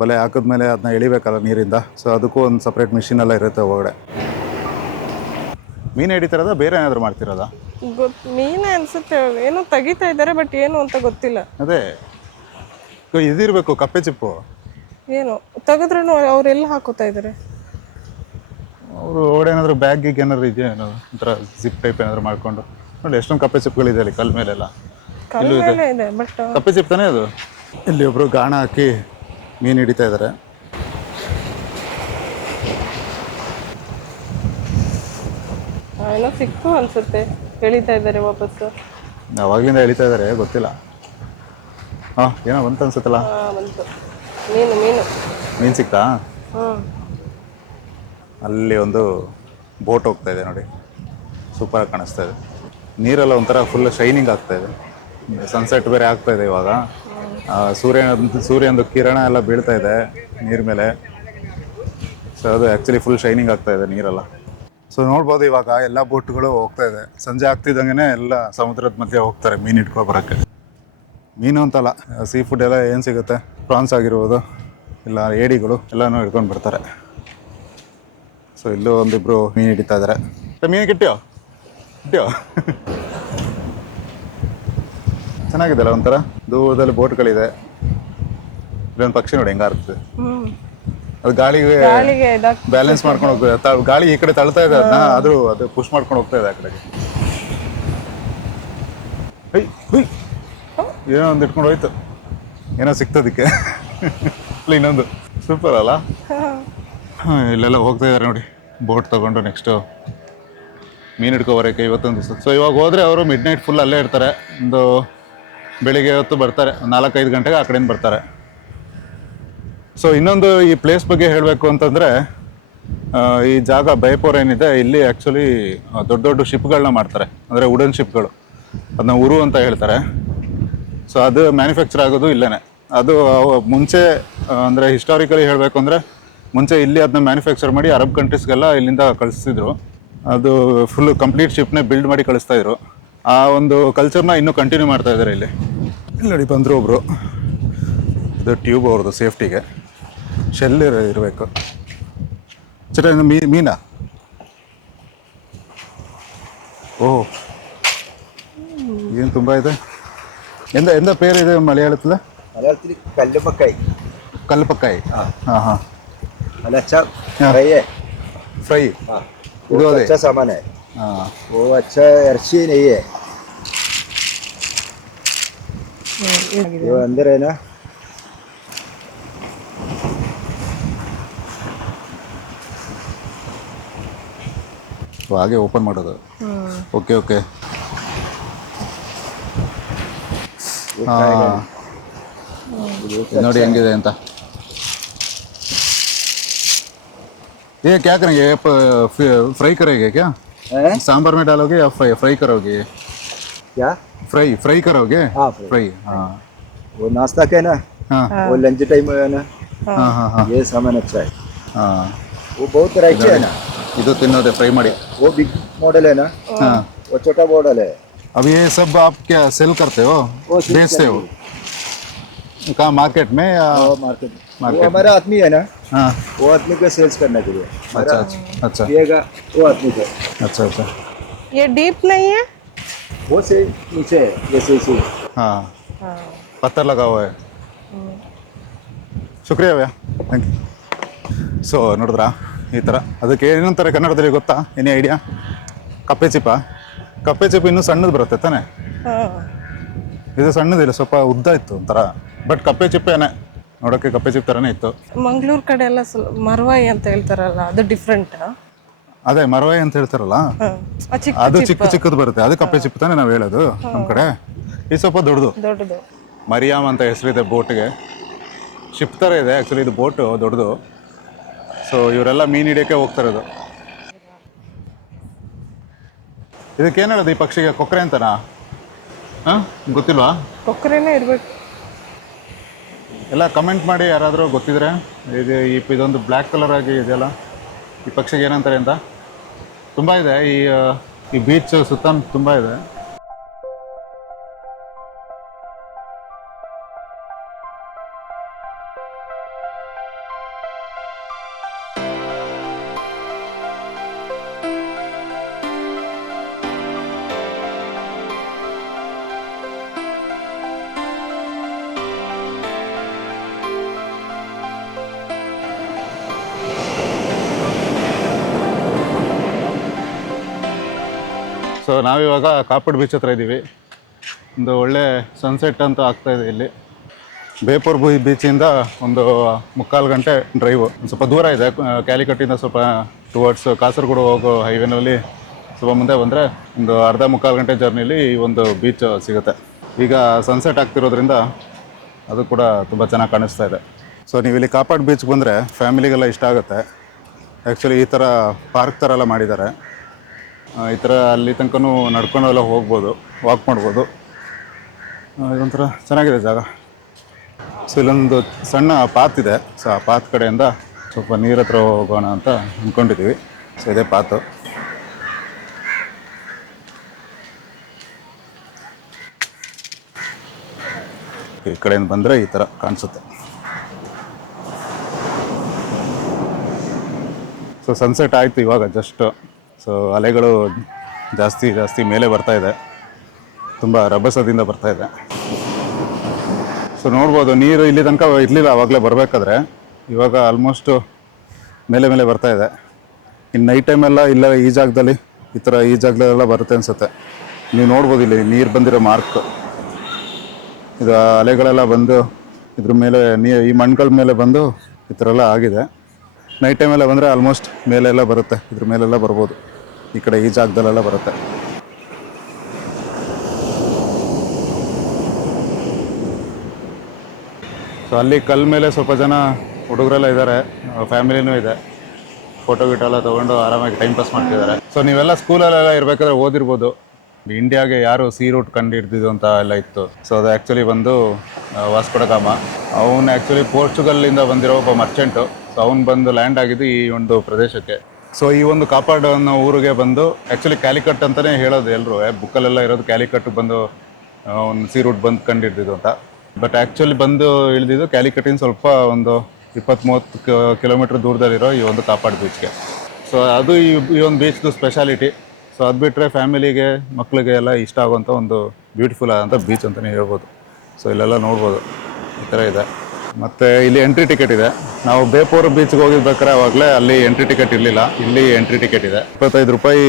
ಬಲೆ ಹಾಕಿದ್ಮೇಲೆ ಅದನ್ನ ಎಳಿಬೇಕಲ್ಲ ನೀರಿಂದ. ಸೊ ಅದಕ್ಕೂ ಒಂದು ಸಪ್ರೇಟ್ ಮಿಷಿನೆಲ್ಲ ಇರುತ್ತೆ ಒಳಗಡೆ. ಮೀನು ಹಿಡಿತಿರೋದ ಬೇರೆ ಏನಾದರೂ ಮಾಡ್ತಿರೋದಾ? ಮೀನೇ ಅನ್ಸುತ್ತೆ, ಏನೋ ತೆಗಿತಾ ಇದ್ದಾರೆ, ಬಟ್ ಏನು ಅಂತ ಗೊತ್ತಿಲ್ಲ. ಅದೇ ಇದಿರಬೇಕು, ಕಪ್ಪೆ ಚಿಪ್ಪು. ಏನು ತೆಗೆದ್ರೂ ಅವರೆಲ್ಲ ಹಾಕೋತಾ ಇದ್ದಾರೆ. ಅವರು ಓಡೇನಾದರೂ ಬ್ಯಾಗಿಗೆ ಏನಾದ್ರು ಇದೆಯಾ, ಏನಾದ್ರು ಒಂಥರ ಜಿಪ್ ಟೈಪ್ ಏನಾದರೂ ಮಾಡ್ಕೊಂಡು ನೋಡಿ. ಎಷ್ಟೊಂದು ಕಪ್ಪೆ ಚಿಪ್ಪುಗಳಿದೆ ಅಲ್ಲಿ ಕಲ್ ಮೇಲೆಲ್ಲ. ಕಲ್ಲು ಮೇಲೆ ಇದೆ, ಬಟ್ ಕಪ್ಪೆ ಚಿಪ್ ತಾನೇ ಅದು. ಇಲ್ಲಿ ಒಬ್ಬರು ಗಾಣ ಹಾಕಿ ಮೀನು ಹಿಡಿತಾ ಇದ್ದಾರೆ. ಏನೋ ಸಿಕ್ತು ಅನ್ಸುತ್ತೆ, ಎಳಿತಾ ಇದ್ದಾರೆ ವಾಪಸ್ಸು. ಅವಾಗಲಿಂದ ಎಳಿತಾ ಇದ್ದಾರೆ, ಗೊತ್ತಿಲ್ಲ. ಹಾಂ ಏನೋ ಬಂತು ಅನ್ಸುತ್ತಲ್ಲ. ಬಂತು ಮೀನು. ಮೀನು ಸಿಕ್ತಾ? ಹ್ಞೂ ಅಲ್ಲಿ ಒಂದು ಬೋಟ್ ಹೋಗ್ತಾ ಇದೆ ನೋಡಿ, ಸೂಪರಾಗಿ ಕಾಣಿಸ್ತಾ ಇದೆ. ನೀರೆಲ್ಲ ಒಂಥರ ಫುಲ್ ಶೈನಿಂಗ್ ಆಗ್ತಾ ಇದೆ. ಸನ್ಸೆಟ್ ಬೇರೆ ಆಗ್ತಾ ಇದೆ ಇವಾಗ. ಸೂರ್ಯನದು ಕಿರಣ ಎಲ್ಲ ಬೀಳ್ತಾ ಇದೆ ನೀರ ಮೇಲೆ. ಸೊ ಅದು ಆ್ಯಕ್ಚುಲಿ ಫುಲ್ ಶೈನಿಂಗ್ ಆಗ್ತಾ ಇದೆ ನೀರೆಲ್ಲ. ಸೊ ನೋಡ್ಬೋದು ಇವಾಗ ಎಲ್ಲ ಬೋಟ್ಗಳು ಹೋಗ್ತಾ ಇದೆ. ಸಂಜೆ ಆಗ್ತಿದ್ದಂಗೆ ಎಲ್ಲ ಸಮುದ್ರದ ಮಧ್ಯೆ ಹೋಗ್ತಾರೆ ಮೀನು ಇಟ್ಕೊಂಡು ಬರೋಕ್ಕೆ. ಮೀನು ಅಂತಲ್ಲ, ಸೀ ಫುಡ್ ಎಲ್ಲ ಏನು ಸಿಗುತ್ತೆ, ಪ್ರಾನ್ಸ್ ಆಗಿರ್ಬೋದು ಇಲ್ಲ ಏಡಿಗಳು ಎಲ್ಲನೂ ಹಿಡ್ಕೊಂಡು ಬರ್ತಾರೆ. ಸೊ ಇಲ್ಲೂ ಒಂದಿಬ್ರು ಮೀನು ಹಿಡಿತಾ ಇದ್ದಾರೆ. ಮೀನು ಕಿಟ್ಟಿಯೋ ಚೆನ್ನಾಗಿದೆಲ್ಲ ಒಂಥರ. ದೂರದಲ್ಲಿ ಬೋಟ್ಗಳಿದೆ. ಇಲ್ಲೊಂದು ಪಕ್ಷಿ ನೋಡಿ ಹೆಂಗಾರ್ತದೆ. ಅದು ಗಾಳಿಗೆ ಬ್ಯಾಲೆನ್ಸ್ ಮಾಡ್ಕೊಂಡು ಹೋಗ್ತದೆ. ಗಾಳಿ ಈ ಕಡೆ ತಳ್ತಾ ಇದೆ ಅದನ್ನ, ಆದರೂ ಅದು ಪುಷ್ ಮಾಡ್ಕೊಂಡು ಹೋಗ್ತಾ ಇದೆ ಆ ಕಡೆಗೆ. ಏನೋ ಒಂದು ಇಟ್ಕೊಂಡು ಹೋಯ್ತು, ಏನೋ ಸಿಕ್ತದಕ್ಕೆ. ಇನ್ನೊಂದು ಸೂಪರ್ ಅಲ್ಲ. ಇಲ್ಲೆಲ್ಲ ಹೋಗ್ತಾ ಇದ್ದಾರೆ ನೋಡಿ ಬೋಟ್ ತೊಗೊಂಡು. ನೆಕ್ಸ್ಟು ಮೀನು ಹಿಡ್ಕೊಬರೋಕ್ಕೆ ಇವತ್ತೊಂದು ದಿವಸ. ಸೊ ಇವಾಗ ಹೋದರೆ ಅವರು ಮಿಡ್ ನೈಟ್ ಫುಲ್ ಅಲ್ಲೇ ಇರ್ತಾರೆ. ಒಂದು ಬೆಳಿಗ್ಗೆ ಹೊತ್ತು ಬರ್ತಾರೆ, 4-5 ಗಂಟೆಗೆ ಆ ಕಡೆಯಿಂದ ಬರ್ತಾರೆ. ಸೊ ಇನ್ನೊಂದು ಈ ಪ್ಲೇಸ್ ಬಗ್ಗೆ ಹೇಳಬೇಕು ಅಂತಂದರೆ, ಈ ಜಾಗ ಬೈಪೋರ್ ಏನಿದೆ, ಇಲ್ಲಿ ಆ್ಯಕ್ಚುಲಿ ದೊಡ್ಡ ದೊಡ್ಡ ಶಿಪ್ಗಳನ್ನ ಮಾಡ್ತಾರೆ. ಅಂದರೆ ವುಡನ್ ಶಿಪ್ಗಳು, ಅದನ್ನ ಉರು ಅಂತ ಹೇಳ್ತಾರೆ. ಸೊ ಅದು ಮ್ಯಾನುಫ್ಯಾಕ್ಚರ್ ಆಗೋದು ಇಲ್ಲೇ. ಅದು ಮುಂಚೆ ಅಂದರೆ ಹಿಸ್ಟಾರಿಕಲಿ ಹೇಳಬೇಕು ಅಂದರೆ, ಮುಂಚೆ ಇಲ್ಲಿ ಅದನ್ನ ಮ್ಯಾನುಫ್ಯಾಕ್ಚರ್ ಮಾಡಿ ಅರಬ್ ಕಂಟ್ರೀಸ್ಗೆಲ್ಲ ಇಲ್ಲಿಂದ ಕಳಿಸ್ತಿದ್ರು. ಅದು ಫುಲ್ಲು ಕಂಪ್ಲೀಟ್ ಶಿಪ್ನೇ ಬಿಲ್ಡ್ ಮಾಡಿ ಕಳಿಸ್ತಾಯಿದ್ರು. ಆ ಒಂದು ಕಲ್ಚರ್ನ ಇನ್ನೂ ಕಂಟಿನ್ಯೂ ಮಾಡ್ತಾ ಇದ್ದಾರೆ ಇಲ್ಲಿ. ಇಲ್ಲಿ ನೋಡಿ ಬಂದರು ಒಬ್ಬರು. ಇದು ಟ್ಯೂಬ್ ಅವ್ರದ್ದು ಸೇಫ್ಟಿಗೆ. ಶೆಲ್ ಇರಬೇಕು. ചേട്ടാ മീനാ? ഓ ಏನು ತುಂಬ ಇದೆ. ಎಂದ ಪೇರು ಇದೆ ಮಲಯಾಳത്തിൽ? മലയാളത്തിൽ കല്ലുപ്പക്കായി. കല്ലുപ്പക്കായി. हाँ हाँ. अला अच्छा फ्राई है. फ्राई. हाँ. वो वो अच्छा सामान है. हाँ. वो अच्छा इर्ची नहीं है. वो अंदर है ना. ಹಾಗೆ ಓಪನ್ ಮಾಡೋದು. Okay okay. ಹಾಂ ನೋಡಿ ಹೆಂಗಿದೆ ಅಂತ. ये क्या करेंगे? फ्राई करेंगे क्या? सांभर में डालोगे या फ्राई करोगे? क्या फ्राई करोगे? हाँ फ्राई. हाँ वो नाश्ता के ना. हाँ वो लंच टाइम है ना. हाँ हाँ हाँ. ये सामान अच्छा है. हाँ वो बहुत तरह के है ना. ಇದು ತಿನ್ನೋದೆ ಫ್ರೈ ಮಾಡಿ. वो बिग मॉडल है ना. हाँ. वो छोटा मॉडल है. अब ये सब आप क्या सेल करते हो, बेचते हो कहाँ, मार्केट में या? मार्केट. वो मार्केट हमारा आदमी है ना. हाँ. वो आदमी को सेल्स करने के लिए. अच्छा अच्छा अच्छा पिएगा वो आदमी को. अच्छा अच्छा. ये डीप नहीं है? वो से नीचे है जैसे इसे. हाँ पत्थर लगा हुआ है. ಶುಕ್ರಿಯ ಭಯ್ಯ, ಥ್ಯಾಂಕ್ ಯು. ಸೊ ನೋಡಿದ್ರಾ ಈ ಥರ. ಅದಕ್ಕೆ ಏನಂತಾರೆ ಕನ್ನಡದಲ್ಲಿ ಗೊತ್ತಾ? ಏನೇ ಐಡಿಯಾ? ಕಪ್ಪೆ ಚಿಪ್ಪ. ಕಪ್ಪೆ ಚಿಪ್ಪು ಇನ್ನೂ ಸಣ್ಣದು ಬರುತ್ತೆ ತಾನೆ? ಇದು ಸಣ್ಣದಿಲ್ಲ, ಸ್ವಲ್ಪ ಉದ್ದ ಇತ್ತು ಒಂಥರ. ಬಟ್ ಕಪ್ಪೆ ಚಿಪ್ಪೇನೆ, ನೋಡೋಕ್ಕೆ ಕಪ್ಪೆ ಚಿಪ್ಪು ಥರನೇ ಇತ್ತು. ಮಂಗಳೂರು ಕಡೆ ಎಲ್ಲ ಮರ್ವಾಯಿ ಅಂತ ಹೇಳ್ತಾರಲ್ಲ, ಅದು ಡಿಫ್ರೆಂಟ್. ಅದೇ ಮರವಾಯಿ ಅಂತ ಹೇಳ್ತಾರಲ್ಲ, ಅದು ಚಿಕ್ಕ ಚಿಕ್ಕದು ಬರುತ್ತೆ. ಅದು ಕಪ್ಪೆ ಚಿಪ್ಪು ತಾನೆ ನಾವು ಹೇಳೋದು ನಮ್ಮ ಕಡೆ. ಇದು ಸ್ವಲ್ಪ ದೊಡ್ಡದು. ಮರಿಯಾಮ್ ಅಂತ ಹೆಸರಿದೆ ಬೋಟ್ಗೆ. ಶಿಪ್ ಥರ ಇದೆ ಆ್ಯಕ್ಚುಲಿ ಇದು ಬೋಟು, ದೊಡ್ಡದು. ಸೊ ಇವರೆಲ್ಲ ಮೀನು ಹಿಡಿಯೋಕ್ಕೆ ಹೋಗ್ತಾರದು. ಇದಕ್ಕೇನು ಹೇಳೋದು ಈ ಪಕ್ಷಿಗೆ? ಕೊಕ್ಕರೆ ಅಂತನಾ? ಹಾಂ ಗೊತ್ತಿಲ್ವಾ? ಕೊಕ್ಕರೆನೇ ಇರಬೇಕು. ಎಲ್ಲ ಕಮೆಂಟ್ ಮಾಡಿ ಯಾರಾದರೂ ಗೊತ್ತಿದ್ರೆ. ಇದೊಂದು ಬ್ಲ್ಯಾಕ್ ಕಲರ್ ಆಗಿ ಇದೆಯಲ್ಲ, ಈ ಪಕ್ಷಿಗೆ ಏನಂತಾರೆ ಅಂತ. ತುಂಬ ಇದೆ ಈ ಬೀಚ್ ಸುತ್ತ ತುಂಬ ಇದೆ. ಸೊ ನಾವಿವಾಗ ಕಾಪಡ್ ಬೀಚ್ ಹತ್ರ ಇದ್ದೀವಿ. ಒಂದು ಒಳ್ಳೆ ಸನ್ಸೆಟ್ ಅಂತೂ ಆಗ್ತಾಯಿದೆ ಇಲ್ಲಿ. ಬೇಪೂರ್ ಬೀಚಿಂದ ಒಂದು 3/4 ಗಂಟೆ ಡ್ರೈವು. ಸ್ವಲ್ಪ ದೂರ ಇದೆ. ಕ್ಯಾಲಿಕಟ್ಟಿಂದ ಸ್ವಲ್ಪ ಟುವರ್ಡ್ಸ್ ಕಾಸರಗೋಡು ಹೋಗೋ ಹೈವೇನಲ್ಲಿ ಸ್ವಲ್ಪ ಮುಂದೆ ಬಂದರೆ ಒಂದು 1/2-3/4 ಗಂಟೆ ಜರ್ನಿಲಿ ಈ ಒಂದು ಬೀಚ್ ಸಿಗುತ್ತೆ. ಈಗ ಸನ್ಸೆಟ್ ಆಗ್ತಿರೋದ್ರಿಂದ ಅದು ಕೂಡ ತುಂಬ ಚೆನ್ನಾಗಿ ಕಾಣಿಸ್ತಾ ಇದೆ. ಸೊ ನೀವು ಇಲ್ಲಿ ಕಾಪಾಡ್ ಬೀಚ್ಗೆ ಬಂದರೆ ಫ್ಯಾಮಿಲಿಗೆಲ್ಲ ಇಷ್ಟ ಆಗುತ್ತೆ. ಆ್ಯಕ್ಚುಲಿ ಈ ಥರ ಪಾರ್ಕ್ ಥರ ಎಲ್ಲ ಮಾಡಿದ್ದಾರೆ. ಈ ಥರ ಅಲ್ಲಿ ತನಕನೂ ನಡ್ಕೊಂಡೆಲ್ಲ ಹೋಗ್ಬೋದು, ವಾಕ್ ಮಾಡ್ಬೋದು. ಇದೊಂಥರ ಚೆನ್ನಾಗಿದೆ ಜಾಗ. ಸೊ ಇಲ್ಲೊಂದು ಸಣ್ಣ ಪಾತ್ ಇದೆ. ಸೊ ಆ ಪಾತ್ ಕಡೆಯಿಂದ ಸ್ವಲ್ಪ ನೀರ ಹತ್ರ ಹೋಗೋಣ ಅಂತ ಅಂದ್ಕೊಂಡಿದ್ದೀವಿ. ಸೊ ಇದೇ ಪಾತು. ಈ ಕಡೆಯಿಂದ ಬಂದರೆ ಈ ಥರ ಕಾಣಿಸುತ್ತೆ. ಸೊ ಸನ್ಸೆಟ್ ಆಯಿತು ಇವಾಗ ಜಸ್ಟ್. ಸೊ ಅಲೆಗಳು ಜಾಸ್ತಿ ಮೇಲೆ ಬರ್ತಾ ಇದೆ, ತುಂಬ ರಭಸದಿಂದ ಬರ್ತಾ ಇದೆ. ಸೊ ನೋಡ್ಬೋದು ನೀರು ಇಲ್ಲಿ ತನಕ ಇರಲಿಲ್ಲ ಆವಾಗಲೇ ಬರಬೇಕಾದ್ರೆ, ಇವಾಗ ಆಲ್ಮೋಸ್ಟ್ ಮೇಲೆ ಬರ್ತಾ ಇದೆ. ಇನ್ನು ನೈಟ್ ಟೈಮೆಲ್ಲ ಇಲ್ಲ ಈ ಜಾಗದಲ್ಲಿ ಈ ಥರ ಈ ಜಾಗದಲ್ಲೆಲ್ಲ ಬರುತ್ತೆ ಅನಿಸುತ್ತೆ. ನೀವು ನೋಡ್ಬೋದು ಇಲ್ಲಿ ನೀರು ಬಂದಿರೋ ಮಾರ್ಕ್. ಇದು ಅಲೆಗಳೆಲ್ಲ ಬಂದು ಇದ್ರ ಮೇಲೆ ಈ ಮಣ್ಣುಗಳ ಮೇಲೆ ಬಂದು ಈ ಥರ ಎಲ್ಲ ಆಗಿದೆ. ನೈಟ್ ಟೈಮೆಲ್ಲ ಬಂದರೆ ಆಲ್ಮೋಸ್ಟ್ ಮೇಲೆಲ್ಲ ಬರುತ್ತೆ, ಇದ್ರ ಮೇಲೆಲ್ಲ ಬರ್ಬೋದು. ಈ ಕಡೆ ಈ ಜಾಗದಲ್ಲೆಲ್ಲ ಬರುತ್ತೆ. ಸೊ ಅಲ್ಲಿ ಕಲ್ ಮೇಲೆ ಸ್ವಲ್ಪ ಜನ ಹುಡುಗರೆಲ್ಲ ಇದ್ದಾರೆ, ಫ್ಯಾಮಿಲಿನೂ ಇದೆ. ಫೋಟೋ ಗಿಟೋ ಎಲ್ಲ ತೊಗೊಂಡು ಆರಾಮಾಗಿ ಟೈಮ್ ಪಾಸ್ ಮಾಡ್ತಿದ್ದಾರೆ. ಸೊ ನೀವೆಲ್ಲ ಸ್ಕೂಲಲ್ಲೆಲ್ಲ ಇರಬೇಕಾದ್ರೆ ಓದಿರ್ಬೋದು, ಇಂಡಿಯಾಗೆ ಯಾರು ಸೀ ರೂಟ್ ಕಂಡು ಹಿಡ್ದಿದ್ದು ಅಂತ ಎಲ್ಲ ಇತ್ತು. ಸೊ ಅದು ಆ್ಯಕ್ಚುಲಿ ಬಂದು ವಾಸ್ಕೋ ಡ ಗಾಮ. ಅವನು ಆ್ಯಕ್ಚುಲಿ ಪೋರ್ಚುಗಲ್ಲಿಂದ ಬಂದಿರೋ ಒಬ್ಬ ಮರ್ಚೆಂಟು. ಸೊ ಅವ್ನು ಬಂದು ಲ್ಯಾಂಡ್ ಆಗಿದ್ದು ಈ ಒಂದು ಪ್ರದೇಶಕ್ಕೆ. ಸೊ ಈ ಒಂದು ಕಾಪಾಡು ಅನ್ನೋ ಊರಿಗೆ ಬಂದು ಆ್ಯಕ್ಚುಲಿ ಕ್ಯಾಲಿಕಟ್ ಅಂತಲೇ ಹೇಳೋದು ಎಲ್ಲರೂ, ಬುಕ್ಕಲ್ಲೆಲ್ಲ ಇರೋದು ಕ್ಯಾಲಿಕಟ್ ಬಂದು ಒಂದು ಸೀ ರೂಟ್ ಬಂದು ಕಂಡು ಹಿಡ್ದಿದ್ದು ಅಂತ. ಬಟ್ ಆ್ಯಕ್ಚುಲಿ ಬಂದು ಇಳಿದಿದ್ದು ಕ್ಯಾಲಿಕಟ್ಟಿನ ಸ್ವಲ್ಪ ಒಂದು 20-30 ಕಿಲೋಮೀಟ್ರ್ ದೂರದಲ್ಲಿರೋ ಈ ಒಂದು ಕಾಪಾಡು ಬೀಚ್ಗೆ. ಸೊ ಅದು ಈ ಒಂದು ಬೀಚ್ದು ಸ್ಪೆಷಾಲಿಟಿ. ಸೊ ಅದು ಬಿಟ್ಟರೆ ಫ್ಯಾಮಿಲಿಗೆ ಮಕ್ಕಳಿಗೆ ಎಲ್ಲ ಇಷ್ಟ ಆಗುವಂಥ ಒಂದು ಬ್ಯೂಟಿಫುಲ್ ಆದಂಥ ಬೀಚ್ ಅಂತಲೇ ಹೇಳ್ಬೋದು. ಸೊ ಇಲ್ಲೆಲ್ಲ ನೋಡ್ಬೋದು ಈ ಥರ ಇದೆ. ಮತ್ತು ಇಲ್ಲಿ ಎಂಟ್ರಿ ಟಿಕೆಟ್ ಇದೆ. ನಾವು ಬೇಪೂರ್ ಬೀಚ್ಗೆ ಹೋಗಿರ್ಬೇಕಾದ್ರೆ ಆವಾಗಲೇ ಅಲ್ಲಿ ಎಂಟ್ರಿ ಟಿಕೆಟ್ ಇರಲಿಲ್ಲ, ಇಲ್ಲಿ ಎಂಟ್ರಿ ಟಿಕೆಟ್ ಇದೆ. 25 ರೂಪಾಯಿ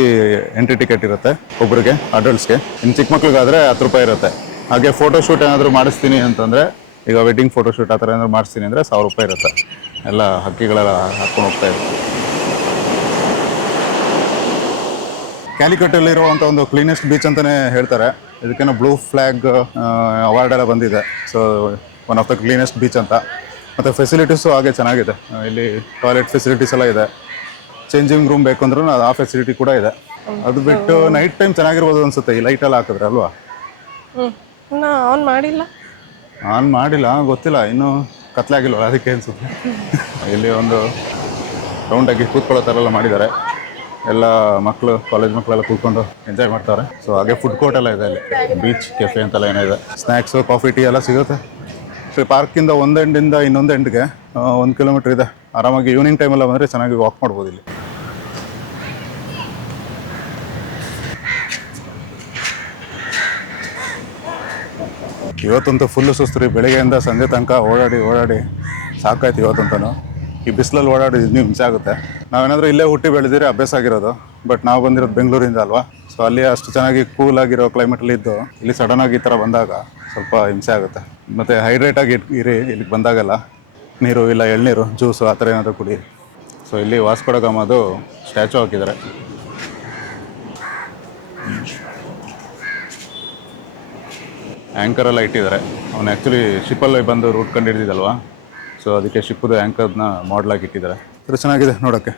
ಎಂಟ್ರಿ ಟಿಕೆಟ್ ಇರುತ್ತೆ ಒಬ್ಬರಿಗೆ, ಅಡಲ್ಟ್ಸ್ಗೆ. ಇನ್ನು ಚಿಕ್ಕ ಮಕ್ಳಿಗಾದರೆ 10 ರೂಪಾಯಿ ಇರುತ್ತೆ. ಹಾಗೆ ಫೋಟೋಶೂಟ್ ಏನಾದರೂ ಮಾಡಿಸ್ತೀನಿ ಅಂತಂದರೆ, ಈಗ ವೆಡ್ಡಿಂಗ್ ಫೋಟೋಶೂಟ್ ಆ ಥರ ಏನಾದರೂ ಮಾಡಿಸ್ತೀನಿ ಅಂದರೆ 1000 ರೂಪಾಯಿ ಇರುತ್ತೆ. ಎಲ್ಲ ಹಕ್ಕಿಗಳೆಲ್ಲ ಹಾಕ್ಕೊಂಡು ಹೋಗ್ತಾ ಇದೆ. ಕ್ಯಾಲಿಕಟ್ಟಲ್ಲಿರುವಂಥ ಒಂದು ಕ್ಲೀನೆಸ್ಟ್ ಬೀಚ್ ಅಂತಲೇ ಹೇಳ್ತಾರೆ. ಇದಕ್ಕೇನೋ ಬ್ಲೂ ಫ್ಲ್ಯಾಗ್ ಅವಾರ್ಡ್ ಎಲ್ಲ ಬಂದಿದೆ. So one of the cleanest beach ಅಂತ. ಮತ್ತು ಫೆಸಿಲಿಟೀಸು ಹಾಗೆ ಚೆನ್ನಾಗಿದೆ. ಇಲ್ಲಿ ಟಾಯ್ಲೆಟ್ ಫೆಸಿಲಿಟೀಸ್ ಎಲ್ಲ ಇದೆ. ಚೇಂಜಿಂಗ್ ರೂಮ್ ಬೇಕು ಅಂದ್ರೂ ಆ ಫೆಸಿಲಿಟಿ ಕೂಡ ಇದೆ. ಅದು ಬಿಟ್ಟು ನೈಟ್ ಟೈಮ್ ಚೆನ್ನಾಗಿರ್ಬೋದು ಅನಿಸುತ್ತೆ, ಈ ಲೈಟೆಲ್ಲ ಹಾಕಿದ್ರೆ ಅಲ್ವಾ? ಆನ್ ಮಾಡಿಲ್ಲ, ಆನ್ ಮಾಡಿಲ್ಲ, ಗೊತ್ತಿಲ್ಲ, ಇನ್ನೂ ಕತ್ಲೆ ಆಗಿಲ್ವ ಅದಕ್ಕೆ ಅನಿಸುತ್ತೆ. ಇಲ್ಲಿ ಒಂದು ರೌಂಡಾಗಿ ಕೂತ್ಕೊಳ್ಳೋ ಥರ ಎಲ್ಲ ಮಾಡಿದ್ದಾರೆ. ಎಲ್ಲ ಮಕ್ಕಳು, ಕಾಲೇಜ್ ಮಕ್ಕಳೆಲ್ಲ ಕೂತ್ಕೊಂಡು ಎಂಜಾಯ್ ಮಾಡ್ತಾರೆ. ಸೊ ಹಾಗೆ ಫುಡ್ ಕೋರ್ಟ್ ಎಲ್ಲ ಇದೆ ಅಲ್ಲಿ, ಬೀಚ್ ಕೆಫೆ ಅಂತೆಲ್ಲ ಏನಿದೆ. ಸ್ನ್ಯಾಕ್ಸು, ಕಾಫಿ, ಟೀ ಎಲ್ಲ ಸಿಗುತ್ತೆ. ಸೊ ಪಾರ್ಕಿಂದ ಒಂದು ಎಂಡಿಂದ ಇನ್ನೊಂದು ಎಂಡ್ಗೆ 1 ಕಿಲೋಮೀಟ್ರ್ ಇದೆ. ಆರಾಮಾಗಿ ಈವ್ನಿಂಗ್ ಟೈಮೆಲ್ಲ ಬಂದರೆ ಚೆನ್ನಾಗಿ ವಾಕ್ ಮಾಡ್ಬೋದು ಇಲ್ಲಿ. ಇವತ್ತಂತೂ ಫುಲ್ಲು ಸುಸ್ತು ರೀ. ಬೆಳಿಗ್ಗೆಯಿಂದ ಸಂಜೆ ತನಕ ಓಡಾಡಿ ಸಾಕಾಯ್ತು ಇವತ್ತಂತೂ. ಈ ಬಿಸಿಲಲ್ಲಿ ಓಡಾಡಿದ್ದು ಇನ್ನೂ ಹಿಂಸೆ ಆಗುತ್ತೆ. ನಾವೇನಾದರೂ ಇಲ್ಲೇ ಹುಟ್ಟಿ ಬೆಳೆದಿದ್ರೆ ಅಭ್ಯಾಸ ಆಗಿರೋದು. ಬಟ್ ನಾವು ಬಂದಿರೋದು ಬೆಂಗಳೂರಿಂದ ಅಲ್ವಾ. ಸೊ ಅಲ್ಲಿ ಅಷ್ಟು ಚೆನ್ನಾಗಿ ಕೂಲಾಗಿರೋ ಕ್ಲೈಮೇಟಲ್ಲಿ ಇದ್ದು ಇಲ್ಲಿ ಸಡನ್ನಾಗಿ ಈ ಥರ ಬಂದಾಗ ಸ್ವಲ್ಪ ಹಿಂಸೆ ಆಗುತ್ತೆ. ಮತ್ತು ಹೈಡ್ರೇಟಾಗಿ ಇರಿ ಇಲ್ಲಿಗೆ ಬಂದಾಗೆಲ್ಲ. ನೀರು ಇಲ್ಲ, ಎಳ್ನೀರು, ಜ್ಯೂಸು ಆ ಥರ ಏನಾದರೂ ಕುಡಿ. ಸೊ ಇಲ್ಲಿ ವಾಸ್ಕೋ ಡ ಗಾಮದು ಸ್ಟ್ಯಾಚು ಹಾಕಿದ್ದಾರೆ. ಆ್ಯಂಕರೆಲ್ಲ ಇಟ್ಟಿದ್ದಾರೆ. ಅವನು ಆ್ಯಕ್ಚುಲಿ ಶಿಪ್ಪಲ್ಲಿ ಬಂದು ರೂಟ್ ಕಂಡು ಹಿಡಿದಿದ್ದಲ್ವಾ. ಸೊ ಅದಕ್ಕೆ ಶಿಪ್ಪದು ಆ್ಯಂಕರ್ನ ಮಾಡಲಾಗಿ ಇಟ್ಟಿದ್ದಾರೆ. ಚೆನ್ನಾಗಿದೆ ನೋಡೋಕ್ಕೆ.